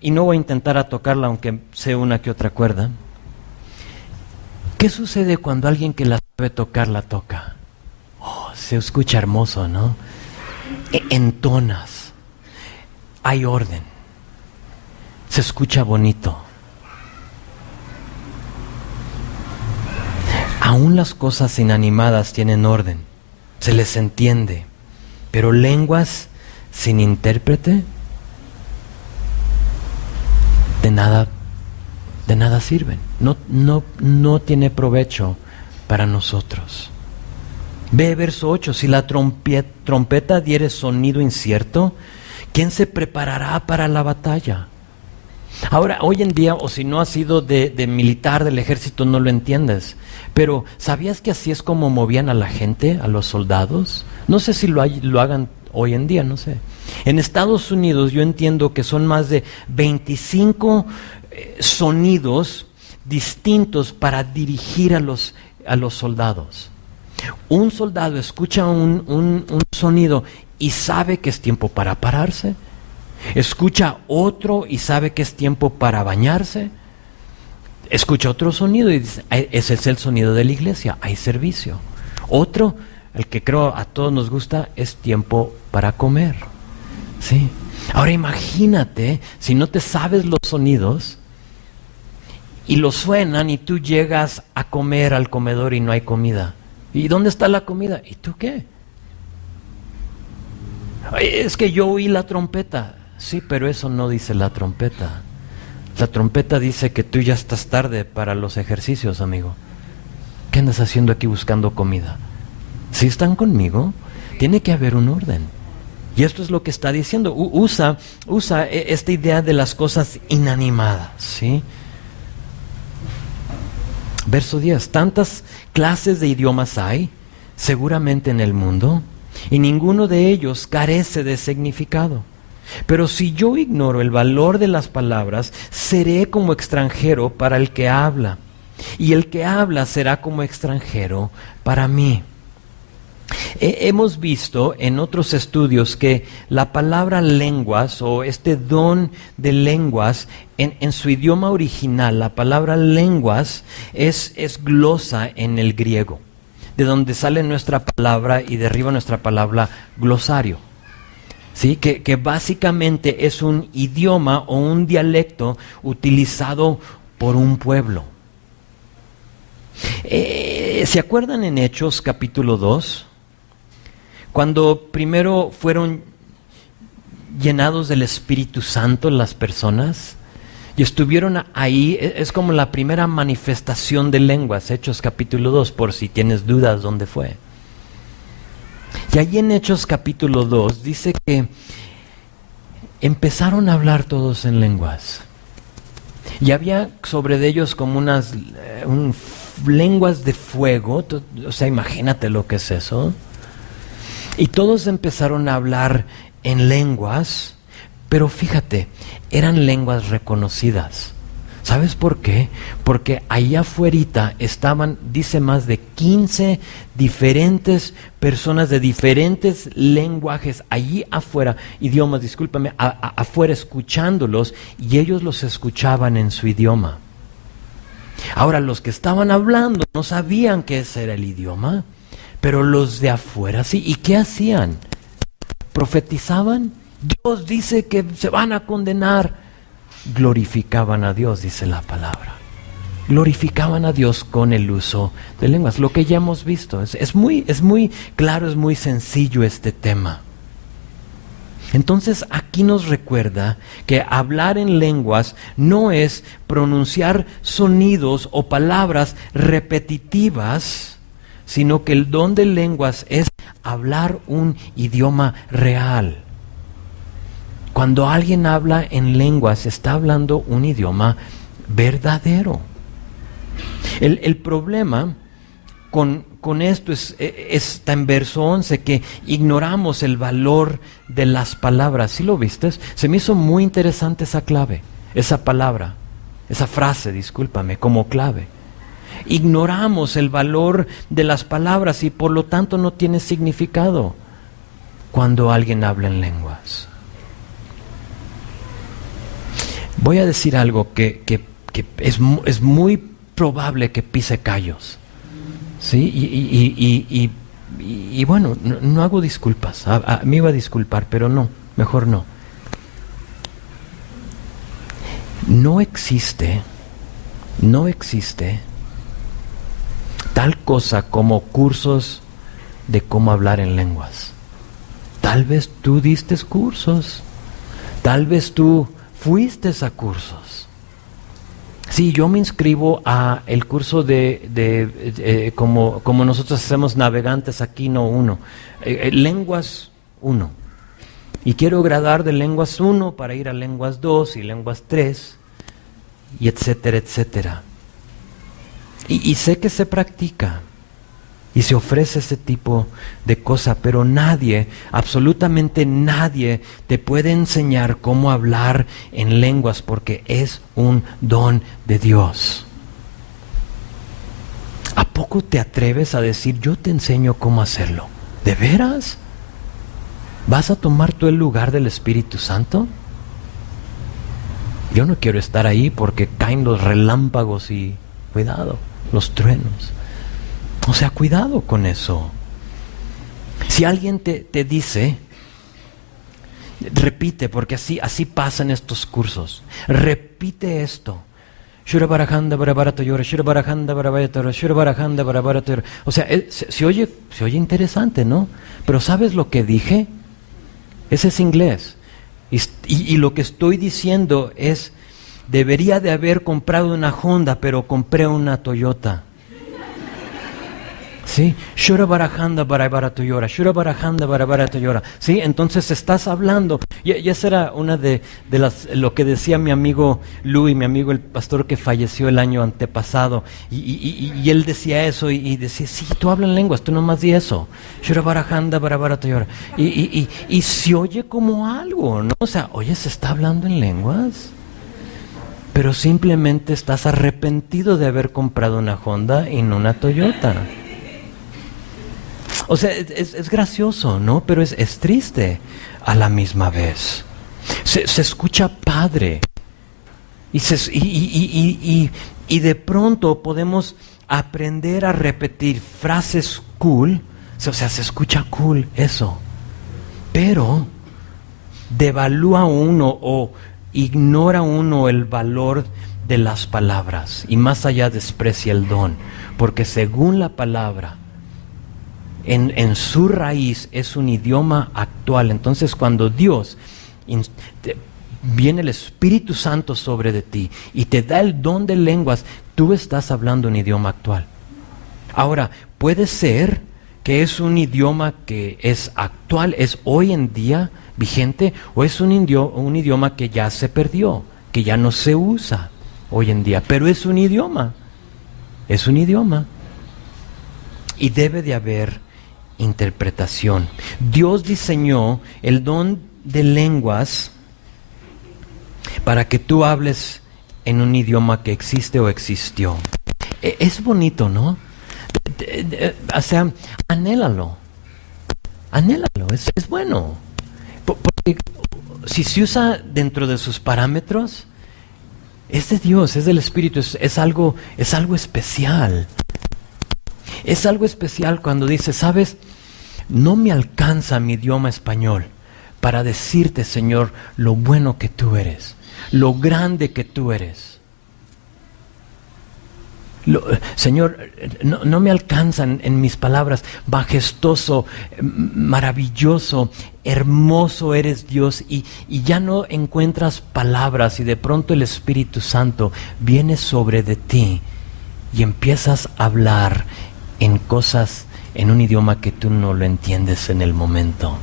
y no voy a intentar a tocarla aunque sé una que otra cuerda, ¿qué sucede cuando alguien que la sabe tocar la toca? Oh, se escucha hermoso, ¿no? Entonas, hay orden, se escucha bonito. Aún las cosas inanimadas tienen orden, se les entiende, pero lenguas sin intérprete de nada sirven. No tiene provecho para nosotros. Ve verso 8, si la trompeta diere sonido incierto, ¿quién se preparará para la batalla? Ahora, hoy en día, o si no has sido de militar del ejército, no lo entiendes. Pero, ¿sabías que así es como movían a la gente, a los soldados? No sé si lo hagan hoy en día, no sé. En Estados Unidos yo entiendo que son más de 25 sonidos distintos para dirigir a los soldados. Un soldado escucha un sonido y sabe que es tiempo para pararse. Escucha otro y sabe que es tiempo para bañarse. Escucha otro sonido y dice, ese es el sonido de la iglesia, hay servicio. Otro, el que creo a todos nos gusta, es tiempo para comer. ¿Sí? Ahora imagínate, si no te sabes los sonidos y los suenan y tú llegas a comer al comedor y no hay comida. ¿Y dónde está la comida? ¿Y tú qué? Es que yo oí la trompeta. Sí, pero eso no dice la trompeta. La trompeta dice que tú ya estás tarde para los ejercicios, amigo. ¿Qué andas haciendo aquí buscando comida? Si están conmigo, tiene que haber un orden. Y esto es lo que está diciendo. Usa esta idea de las cosas inanimadas, ¿sí? Verso 10. Tantas clases de idiomas hay, seguramente en el mundo, y ninguno de ellos carece de significado. Pero si yo ignoro el valor de las palabras, seré como extranjero para el que habla, y el que habla será como extranjero para mí. Hemos visto en otros estudios que la palabra lenguas o este don de lenguas en su idioma original, la palabra lenguas es glosa en el griego, de donde sale nuestra palabra y derriba nuestra palabra glosario. ¿Sí? Que básicamente es un idioma o un dialecto utilizado por un pueblo. ¿Se acuerdan en Hechos capítulo 2? Cuando primero fueron llenados del Espíritu Santo las personas y estuvieron ahí, es como la primera manifestación de lenguas, Hechos capítulo 2, por si tienes dudas dónde fue. Y allí en Hechos capítulo 2 dice que empezaron a hablar todos en lenguas. Y había sobre de ellos como unas lenguas de fuego, o sea, imagínate lo que es eso. Y todos empezaron a hablar en lenguas, pero fíjate, eran lenguas reconocidas. ¿Sabes por qué? Porque allá afuera estaban, dice, más de 15 diferentes personas de diferentes lenguajes, allí afuera, idiomas, discúlpame, afuera escuchándolos, y ellos los escuchaban en su idioma. Ahora, los que estaban hablando no sabían que ese era el idioma, pero los de afuera sí. ¿Y qué hacían? ¿Profetizaban? Dios dice que se van a condenar. Glorificaban a Dios, dice la palabra. Glorificaban a Dios con el uso de lenguas, lo que ya hemos visto. Es muy claro, es muy sencillo este tema. Entonces aquí nos recuerda que hablar en lenguas no es pronunciar sonidos o palabras repetitivas, sino que el don de lenguas es hablar un idioma real. Cuando alguien habla en lenguas, está hablando un idioma verdadero. El problema con esto está en verso 11, que ignoramos el valor de las palabras. ¿Sí lo viste? Se me hizo muy interesante esa clave, esa palabra, esa frase, discúlpame, como clave. Ignoramos el valor de las palabras y por lo tanto no tiene significado cuando alguien habla en lenguas. Voy a decir algo que es muy probable que pise callos. ¿Sí? Y bueno, no hago disculpas. Me iba a disculpar, pero no, mejor no. No existe tal cosa como cursos de cómo hablar en lenguas. Tal vez tú diste cursos, tal vez tú fuiste a cursos. Sí, yo me inscribo a el curso como nosotros hacemos navegantes aquí, no 1, lenguas 1. Y quiero gradar de lenguas 1 para ir a lenguas 2 y lenguas 3, y etcétera, etcétera. Y sé que se practica y se ofrece ese tipo de cosa, pero nadie, absolutamente nadie, te puede enseñar cómo hablar en lenguas porque es un don de Dios. ¿A poco te atreves a decir, yo te enseño cómo hacerlo? ¿De veras? ¿Vas a tomar tú el lugar del Espíritu Santo? Yo no quiero estar ahí porque caen los relámpagos y, cuidado, los truenos. O sea, cuidado con eso. Si alguien te dice, repite, porque así pasan estos cursos. Repite esto. O sea, se oye interesante, ¿no? Pero ¿sabes lo que dije? Ese es inglés. Y lo que estoy diciendo es, debería de haber comprado una Honda, pero compré una Toyota. ¿Sí? ¿Sí? Entonces estás hablando. Y esa era una de lo que decía mi amigo Louis, mi amigo el pastor que falleció el año antepasado. Y él decía eso y decía, sí, tú hablas en lenguas, tú nomás di eso. Y se oye como algo, ¿no? O sea, oye, ¿se está hablando en lenguas? Pero simplemente estás arrepentido de haber comprado una Honda y no una Toyota. O sea, es gracioso, ¿no? Pero es triste a la misma vez. Se escucha padre. Y de pronto podemos aprender a repetir frases cool. O sea, se escucha cool eso. Pero devalúa uno o ignora uno el valor de las palabras. Y más allá desprecia el don. Porque según la palabra, en su raíz es un idioma actual. Entonces cuando Dios viene el Espíritu Santo sobre de ti y te da el don de lenguas, tú estás hablando un idioma actual. Ahora, puede ser que es un idioma que es actual, es hoy en día vigente, o es un idioma que ya se perdió, que ya no se usa hoy en día, pero es un idioma. Y debe de haber interpretación. Dios diseñó el don de lenguas para que tú hables en un idioma que existe o existió. Es bonito, ¿no? O sea, anhélalo, es bueno. Porque si se usa dentro de sus parámetros, es de Dios, es del Espíritu, es algo especial. Es algo especial cuando dice, ¿sabes? No me alcanza mi idioma español para decirte, Señor, lo bueno que tú eres, lo grande que tú eres. Señor, no me alcanzan en mis palabras, majestuoso, maravilloso, hermoso eres Dios, y ya no encuentras palabras y de pronto el Espíritu Santo viene sobre de ti y empiezas a hablar en cosas, en un idioma que tú no lo entiendes en el momento.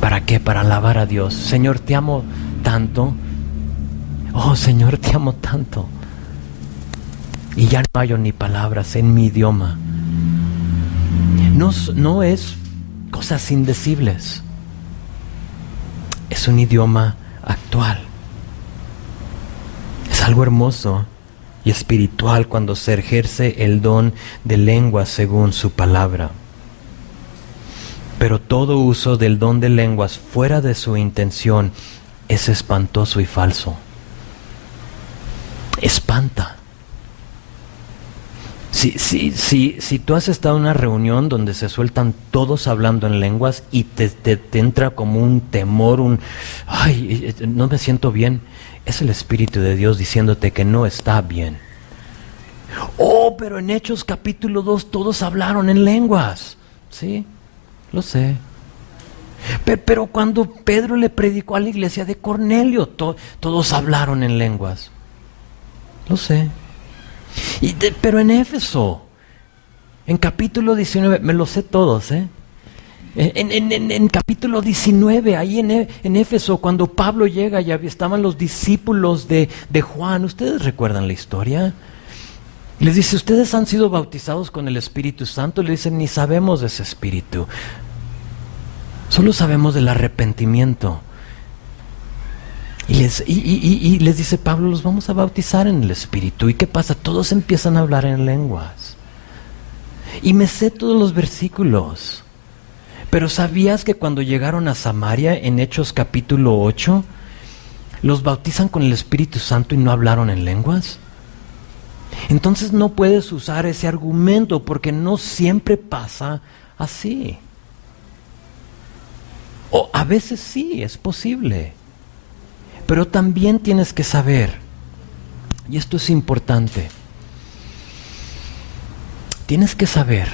¿Para qué? Para alabar a Dios. Señor, te amo tanto. Oh, Señor, te amo tanto. Y ya no hallo ni palabras en mi idioma. No es cosas indecibles. Es un idioma actual. Es algo hermoso y espiritual cuando se ejerce el don de lengua según su palabra. Pero todo uso del don de lenguas fuera de su intención es espantoso y falso. Espanta. Si tú has estado en una reunión donde se sueltan todos hablando en lenguas y te entra como un temor, ay, no me siento bien, es el Espíritu de Dios diciéndote que no está bien. Oh, pero en Hechos capítulo 2 todos hablaron en lenguas. Sí, lo sé. Pero cuando Pedro le predicó a la iglesia de Cornelio, todos hablaron en lenguas. Lo sé. Pero en Éfeso, en capítulo 19, me lo sé todos, En capítulo 19, ahí en Éfeso, cuando Pablo llega, ya estaban los discípulos de Juan. ¿Ustedes recuerdan la historia? Les dice, ¿ustedes han sido bautizados con el Espíritu Santo? Le dicen, ni sabemos de ese Espíritu. Solo sabemos del arrepentimiento. Y les dice Pablo, los vamos a bautizar en el Espíritu. ¿Y qué pasa? Todos empiezan a hablar en lenguas. Y me sé todos los versículos. Pero ¿sabías que cuando llegaron a Samaria, en Hechos capítulo 8, los bautizan con el Espíritu Santo y no hablaron en lenguas? Entonces no puedes usar ese argumento porque no siempre pasa así. O a veces sí, es posible. Pero también tienes que saber, y esto es importante, tienes que saber,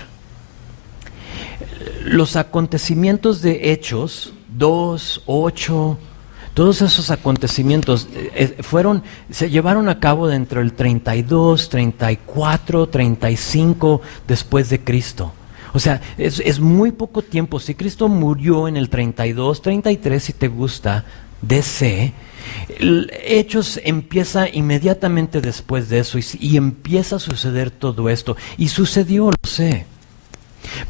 los acontecimientos de Hechos 2, 8, todos esos acontecimientos se llevaron a cabo dentro del 32, 34, 35 después de Cristo. O sea, es muy poco tiempo. Si Cristo murió en el 32, 33, si te gusta, DC, Hechos empieza inmediatamente después de eso y empieza a suceder todo esto. Y sucedió, lo sé.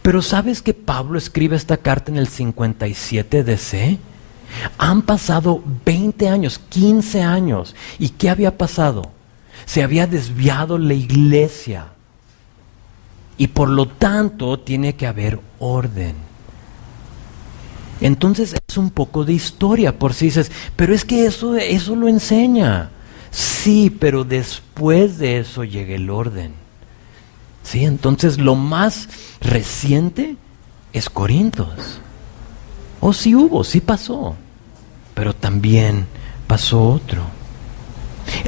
Pero ¿sabes que Pablo escribe esta carta en el 57 DC? Han pasado 20 años, 15 años. ¿Y qué había pasado? Se había desviado la iglesia. Y por lo tanto tiene que haber orden. Entonces es un poco de historia, por si dices, pero es que eso lo enseña. Sí, pero después de eso llega el orden. Sí, entonces lo más reciente es Corintios. O sí hubo, sí pasó, pero también pasó otro.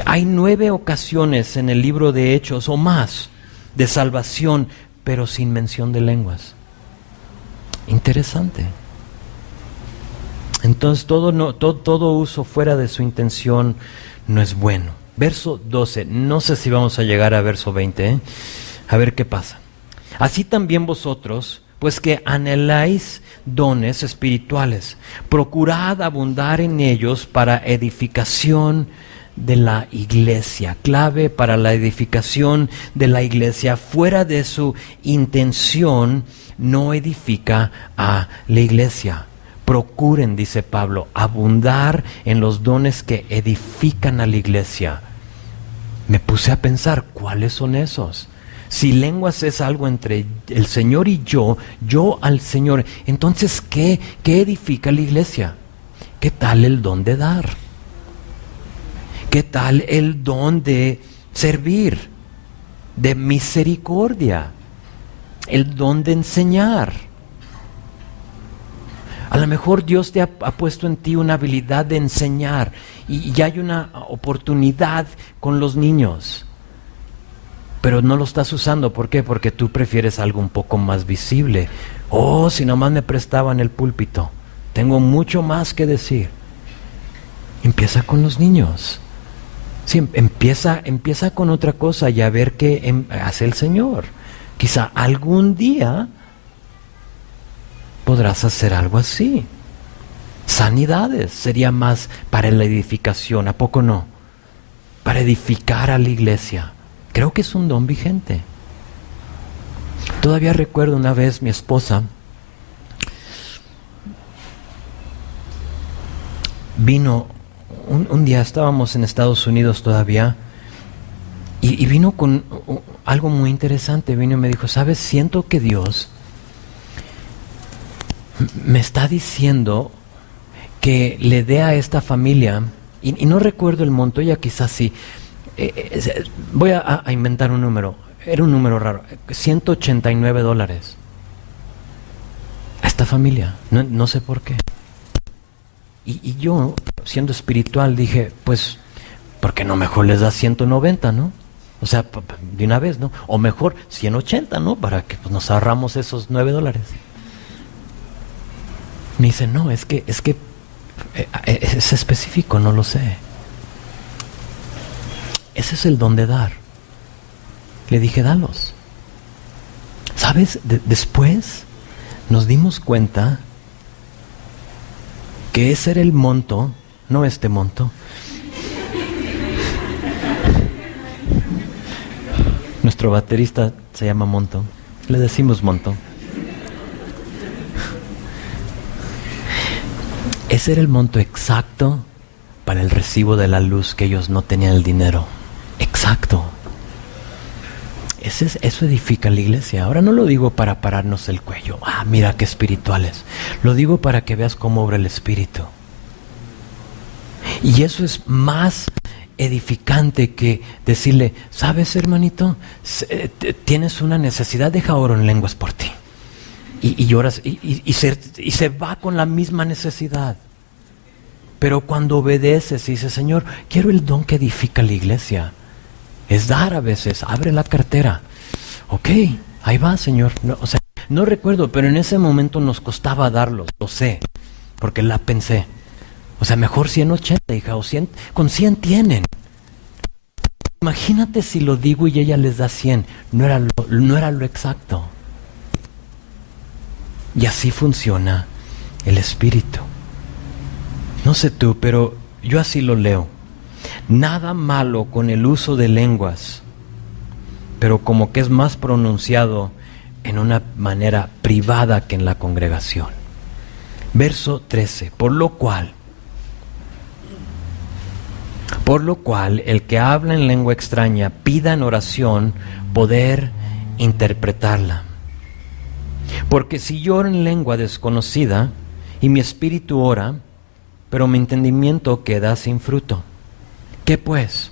Hay 9 ocasiones en el libro de Hechos o más de salvación, pero sin mención de lenguas. Interesante. Entonces todo uso fuera de su intención no es bueno. Verso 12, no sé si vamos a llegar a verso 20, A ver qué pasa. Así también vosotros, pues que anheláis dones espirituales, procurad abundar en ellos para edificación de la iglesia. Clave para la edificación de la iglesia. Fuera de su intención no edifica a la iglesia. Procuren, dice Pablo, abundar en los dones que edifican a la iglesia. Me puse a pensar, ¿cuáles son esos? Si lenguas es algo entre el Señor y yo al Señor, entonces, ¿qué edifica la iglesia? ¿Qué tal el don de dar? ¿Qué tal el don de servir? De misericordia. El don de enseñar. A lo mejor Dios te ha puesto en ti una habilidad de enseñar y ya hay una oportunidad con los niños. Pero no lo estás usando. ¿Por qué? Porque tú prefieres algo un poco más visible. Oh, si nomás me prestaban el púlpito. Tengo mucho más que decir. Empieza con los niños. Sí, empieza con otra cosa y a ver qué hace el Señor. Quizá algún día podrás hacer algo así. Sanidades sería más para la edificación, ¿a poco no? Para edificar a la iglesia. Creo que es un don vigente. Todavía recuerdo una vez mi esposa vino, un día estábamos en Estados Unidos todavía, y vino con algo muy interesante. Vino y me dijo, ¿sabes? Siento que Dios me está diciendo que le dé a esta familia, y no recuerdo el monto, ya quizás sí, voy a inventar un número, era un número raro, $189 a esta familia, no sé por qué. Y yo, siendo espiritual, dije, pues, ¿por qué no mejor les da 190, no? O sea, de una vez, ¿no? O mejor 180, ¿no? Para que pues, nos ahorramos esos $9. Me dice, no, es que es específico, no lo sé. Ese es el don de dar. Le dije, dalos. ¿Sabes? Después nos dimos cuenta que ese era el monto, no este monto. Nuestro baterista se llama Monto. Le decimos Monto. Ese era el monto exacto para el recibo de la luz, que ellos no tenían el dinero. Exacto. Eso edifica la iglesia. Ahora no lo digo para pararnos el cuello. Mira qué espirituales. Lo digo para que veas cómo obra el Espíritu. Y eso es más edificante que decirle, ¿sabes, hermanito? Tienes una necesidad, deja oro en lenguas por ti. Y lloras y se va con la misma necesidad. Pero cuando obedeces y dices, Señor, quiero el don que edifica la iglesia. Es dar a veces, abre la cartera. Ok, ahí va, Señor. No recuerdo, pero en ese momento nos costaba darlos, lo sé, porque la pensé. Mejor 180, hija, o 100, con 100 tienen. Imagínate si lo digo y ella les da 100, no era lo exacto. Y así funciona el Espíritu. No sé tú, pero yo así lo leo. Nada malo con el uso de lenguas, pero como que es más pronunciado en una manera privada que en la congregación. Verso 13, por lo cual el que habla en lengua extraña pida en oración poder interpretarla. Porque si yo oro en lengua desconocida y mi espíritu ora, pero mi entendimiento queda sin fruto, ¿qué pues?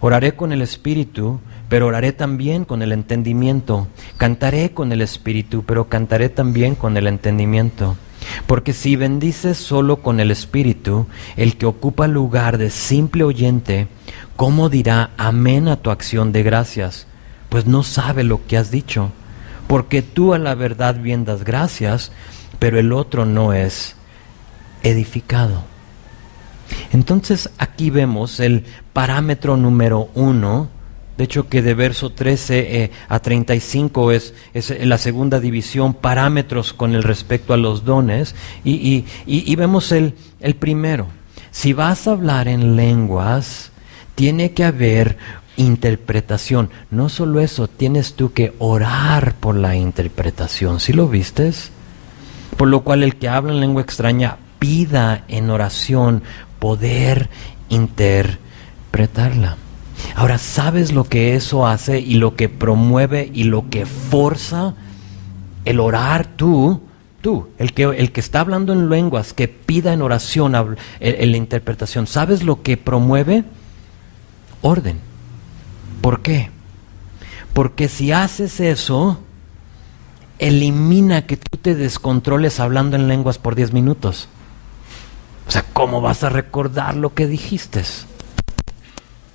Oraré con el espíritu, pero oraré también con el entendimiento. Cantaré con el espíritu, pero cantaré también con el entendimiento. Porque si bendices solo con el espíritu, el que ocupa el lugar de simple oyente, ¿cómo dirá amén a tu acción de gracias? Pues no sabe lo que has dicho. Porque tú a la verdad bien das gracias, pero el otro no es edificado. Entonces aquí vemos el parámetro número 1. De hecho que de verso 13 a 35 es la segunda división, parámetros con el respecto a los dones. Y vemos el primero. Si vas a hablar en lenguas, tiene que haber interpretación. No solo eso, tienes tú que orar por la interpretación. ¿Sí lo vistes? Por lo cual el que habla en lengua extraña pida en oración poder interpretarla. Ahora, ¿sabes lo que eso hace y lo que promueve y lo que forza el orar tú, el que está hablando en lenguas, que pida en oración la interpretación? ¿Sabes lo que promueve? Orden. ¿Por qué? Porque si haces eso, elimina que tú te descontroles hablando en lenguas por 10 minutos. ¿Cómo vas a recordar lo que dijiste?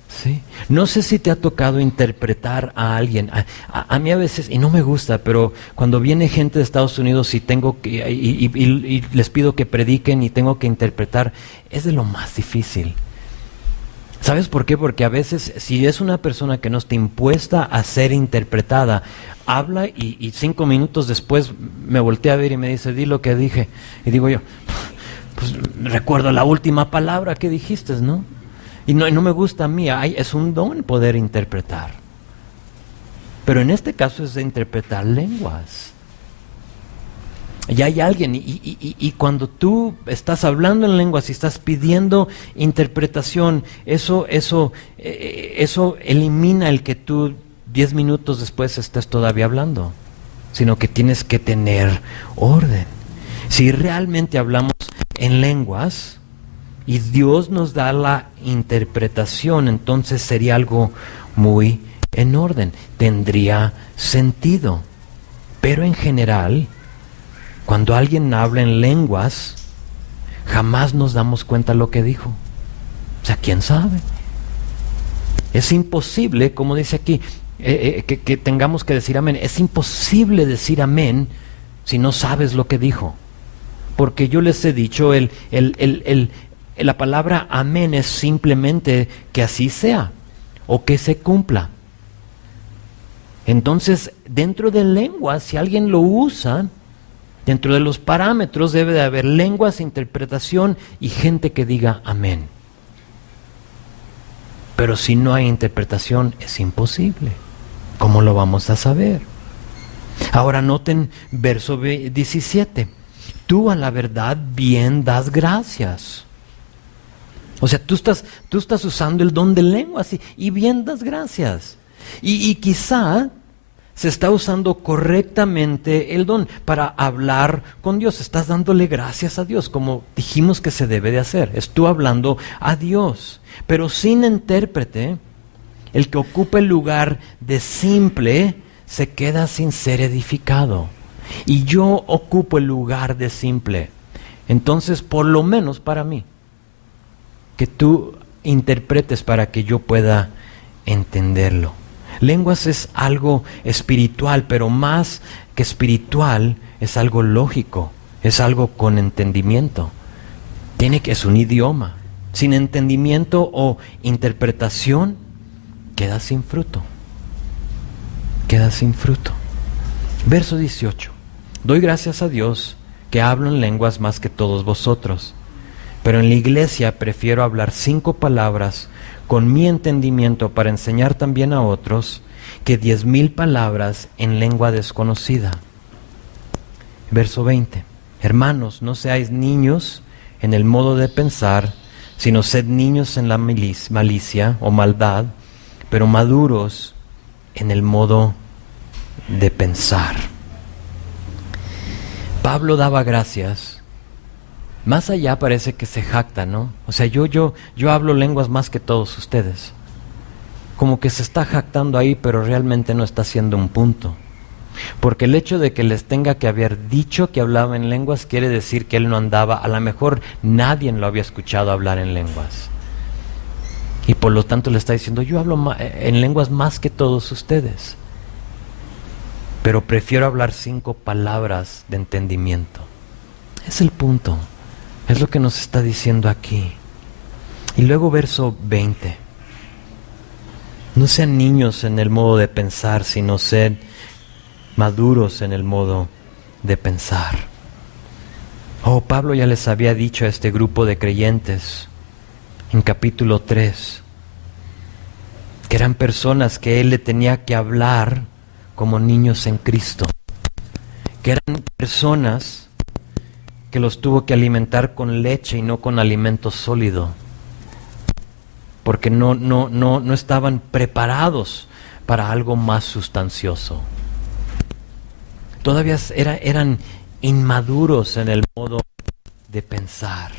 ¿Sí? No sé si te ha tocado interpretar a alguien. A mí a veces, y no me gusta, pero cuando viene gente de Estados Unidos y tengo que y les pido que prediquen y tengo que interpretar, es de lo más difícil. ¿Sabes por qué? Porque a veces, si es una persona que no está impuesta a ser interpretada, habla y 5 minutos después me voltea a ver y me dice, di lo que dije. Y digo yo, pues recuerdo la última palabra que dijiste, ¿no? Y no me gusta a mí, es un don poder interpretar. Pero en este caso es de interpretar lenguas. Y hay alguien, y cuando tú estás hablando en lenguas y estás pidiendo interpretación, eso elimina el que tú 10 minutos después estés todavía hablando, sino que tienes que tener orden. Si realmente hablamos en lenguas y Dios nos da la interpretación, entonces sería algo muy en orden, tendría sentido. Pero en general, cuando alguien habla en lenguas, jamás nos damos cuenta lo que dijo. O sea, ¿quién sabe? Es imposible, como dice aquí, que tengamos que decir amén. Es imposible decir amén si no sabes lo que dijo. Porque yo les he dicho, la palabra amén es simplemente que así sea o que se cumpla. Entonces, dentro de lenguas, si alguien lo usa, dentro de los parámetros debe de haber lenguas, interpretación y gente que diga amén. Pero si no hay interpretación, es imposible. ¿Cómo lo vamos a saber? Ahora noten verso 17. Tú a la verdad bien das gracias. O sea, tú estás usando el don de lenguas y bien das gracias. Y quizá se está usando correctamente el don para hablar con Dios. Estás dándole gracias a Dios, como dijimos que se debe de hacer. Es tú hablando a Dios. Pero sin intérprete, el que ocupa el lugar de simple se queda sin ser edificado. Y yo ocupo el lugar de simple. Entonces, por lo menos para mí, que tú interpretes para que yo pueda entenderlo. Lenguas es algo espiritual, pero más que espiritual es algo lógico, es algo con entendimiento. Es un idioma. Sin entendimiento o interpretación, queda sin fruto. Queda sin fruto. Verso 18. Doy gracias a Dios que hablo en lenguas más que todos vosotros, pero en la iglesia prefiero hablar 5 palabras con mi entendimiento para enseñar también a otros que 10,000 palabras en lengua desconocida. Verso 20. Hermanos, no seáis niños en el modo de pensar, sino sed niños en la malicia o maldad, pero maduros en el modo de pensar. Pablo daba gracias. Más allá parece que se jacta, ¿no? O sea, yo hablo lenguas más que todos ustedes. Como que se está jactando ahí, pero realmente no está haciendo un punto. Porque el hecho de que les tenga que haber dicho que hablaba en lenguas quiere decir que él no andaba, a lo mejor nadie lo había escuchado hablar en lenguas. Y por lo tanto le está diciendo, yo hablo en lenguas más que todos ustedes. Pero prefiero hablar 5 palabras de entendimiento. Es el punto. Es lo que nos está diciendo aquí. Y luego verso 20. No sean niños en el modo de pensar, sino sed maduros en el modo de pensar. Oh, Pablo ya les había dicho a este grupo de creyentes en capítulo 3 que eran personas que él le tenía que hablar como niños en Cristo, que eran personas que los tuvo que alimentar con leche y no con alimento sólido, porque no estaban preparados para algo más sustancioso. Todavía eran inmaduros en el modo de pensar.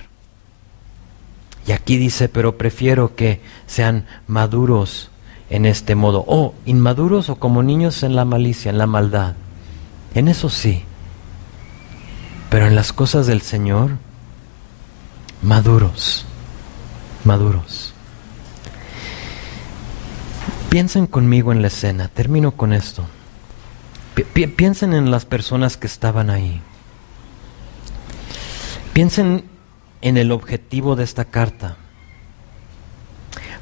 Y aquí dice, pero prefiero que sean maduros en este modo. O inmaduros o como niños en la malicia, en la maldad. En eso sí. Pero en las cosas del Señor, maduros. Maduros. Piensen conmigo en la escena. Termino con esto. Piensen en las personas que estaban ahí. Piensen en el objetivo de esta carta.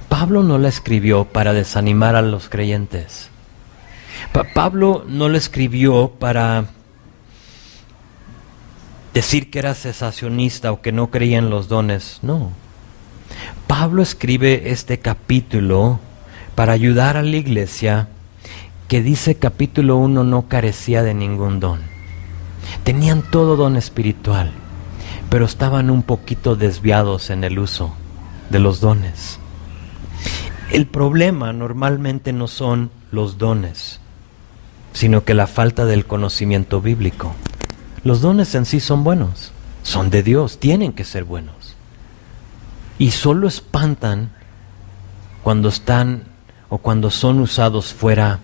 Pablo no la escribió para desanimar a los creyentes. Pablo no la escribió para decir que era cesacionista o que no creía en los dones. No. Pablo escribe este capítulo para ayudar a la iglesia que dice capítulo 1 no carecía de ningún don. Tenían todo don espiritual, pero estaban un poquito desviados en el uso de los dones. El problema normalmente no son los dones, sino que la falta del conocimiento bíblico. Los dones en sí son buenos, son de Dios, tienen que ser buenos. Y solo espantan cuando están o cuando son usados fuera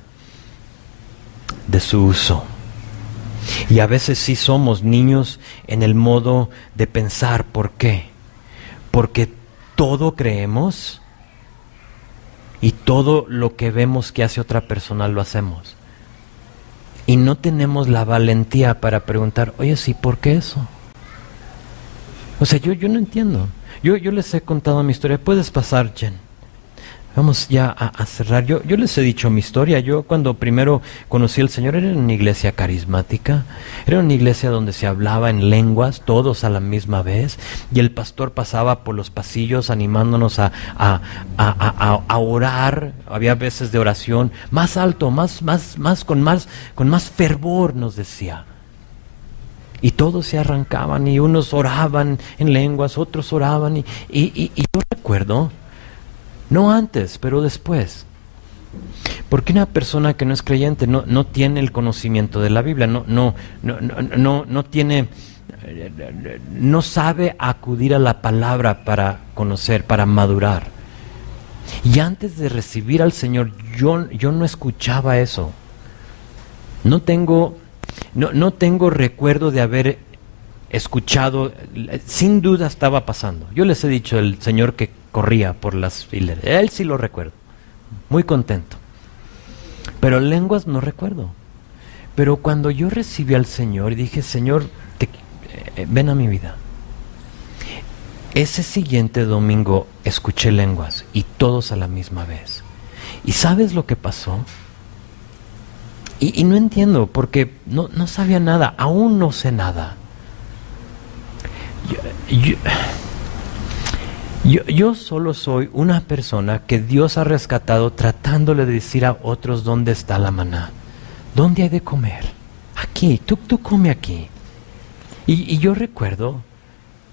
de su uso. Y a veces sí somos niños en el modo de pensar. ¿Por qué? Porque todo creemos y todo lo que vemos que hace otra persona lo hacemos. Y no tenemos la valentía para preguntar, oye, sí, ¿por qué eso? O sea, yo no entiendo. Yo les he contado mi historia. Puedes pasar, Jen. Vamos ya a cerrar. Yo les he dicho mi historia. Yo cuando primero conocí al Señor era en una iglesia carismática. Era una iglesia donde se hablaba en lenguas, todos a la misma vez. Y el pastor pasaba por los pasillos animándonos a orar. Había veces de oración más alto, con más fervor, nos decía. Y todos se arrancaban y unos oraban en lenguas, otros oraban. Y yo recuerdo, no antes, pero después. Porque una persona que no es creyente no tiene el conocimiento de la Biblia, no tiene, no sabe acudir a la palabra para conocer, para madurar. Y antes de recibir al Señor, yo no escuchaba eso. No tengo recuerdo de haber escuchado, sin duda estaba pasando. Yo les he dicho el Señor que corría por las hileras, él sí lo recuerdo, muy contento. Pero lenguas no recuerdo. Pero cuando yo recibí al Señor y dije, Señor, ven a mi vida. Ese siguiente domingo escuché lenguas y todos a la misma vez. ¿Y sabes lo que pasó? Y no entiendo, porque no sabía nada, aún no sé nada. Yo solo soy una persona que Dios ha rescatado tratándole de decir a otros dónde está la maná, dónde hay de comer. Aquí, tú come aquí. Y yo recuerdo,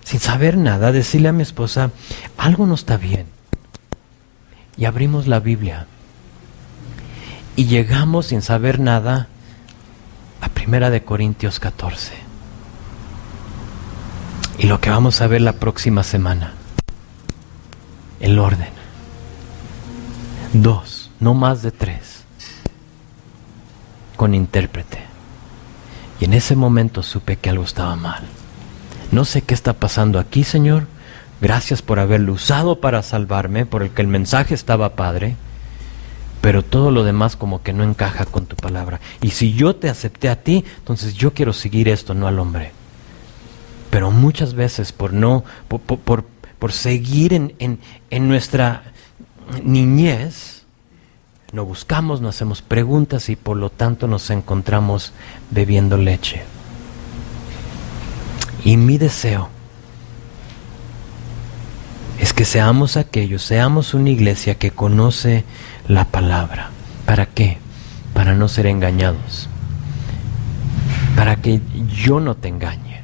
sin saber nada, decirle a mi esposa, algo no está bien. Y abrimos la Biblia. Y llegamos sin saber nada a 1 Corintios 14. Y lo que vamos a ver la próxima semana. El orden. 2, no más de 3. Con intérprete. Y en ese momento supe que algo estaba mal. No sé qué está pasando aquí, Señor. Gracias por haberlo usado para salvarme, por el que el mensaje estaba padre. Pero todo lo demás como que no encaja con tu palabra. Y si yo te acepté a ti, entonces yo quiero seguir esto, no al hombre. Pero muchas veces por seguir en nuestra niñez, no buscamos, no hacemos preguntas y por lo tanto nos encontramos bebiendo leche. Y mi deseo es que seamos una iglesia que conoce la palabra. ¿Para qué? Para no ser engañados. Para que yo no te engañe.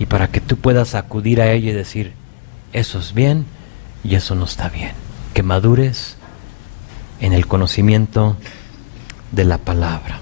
Y para que tú puedas acudir a ella y decir, eso es bien y eso no está bien. Que madures en el conocimiento de la palabra.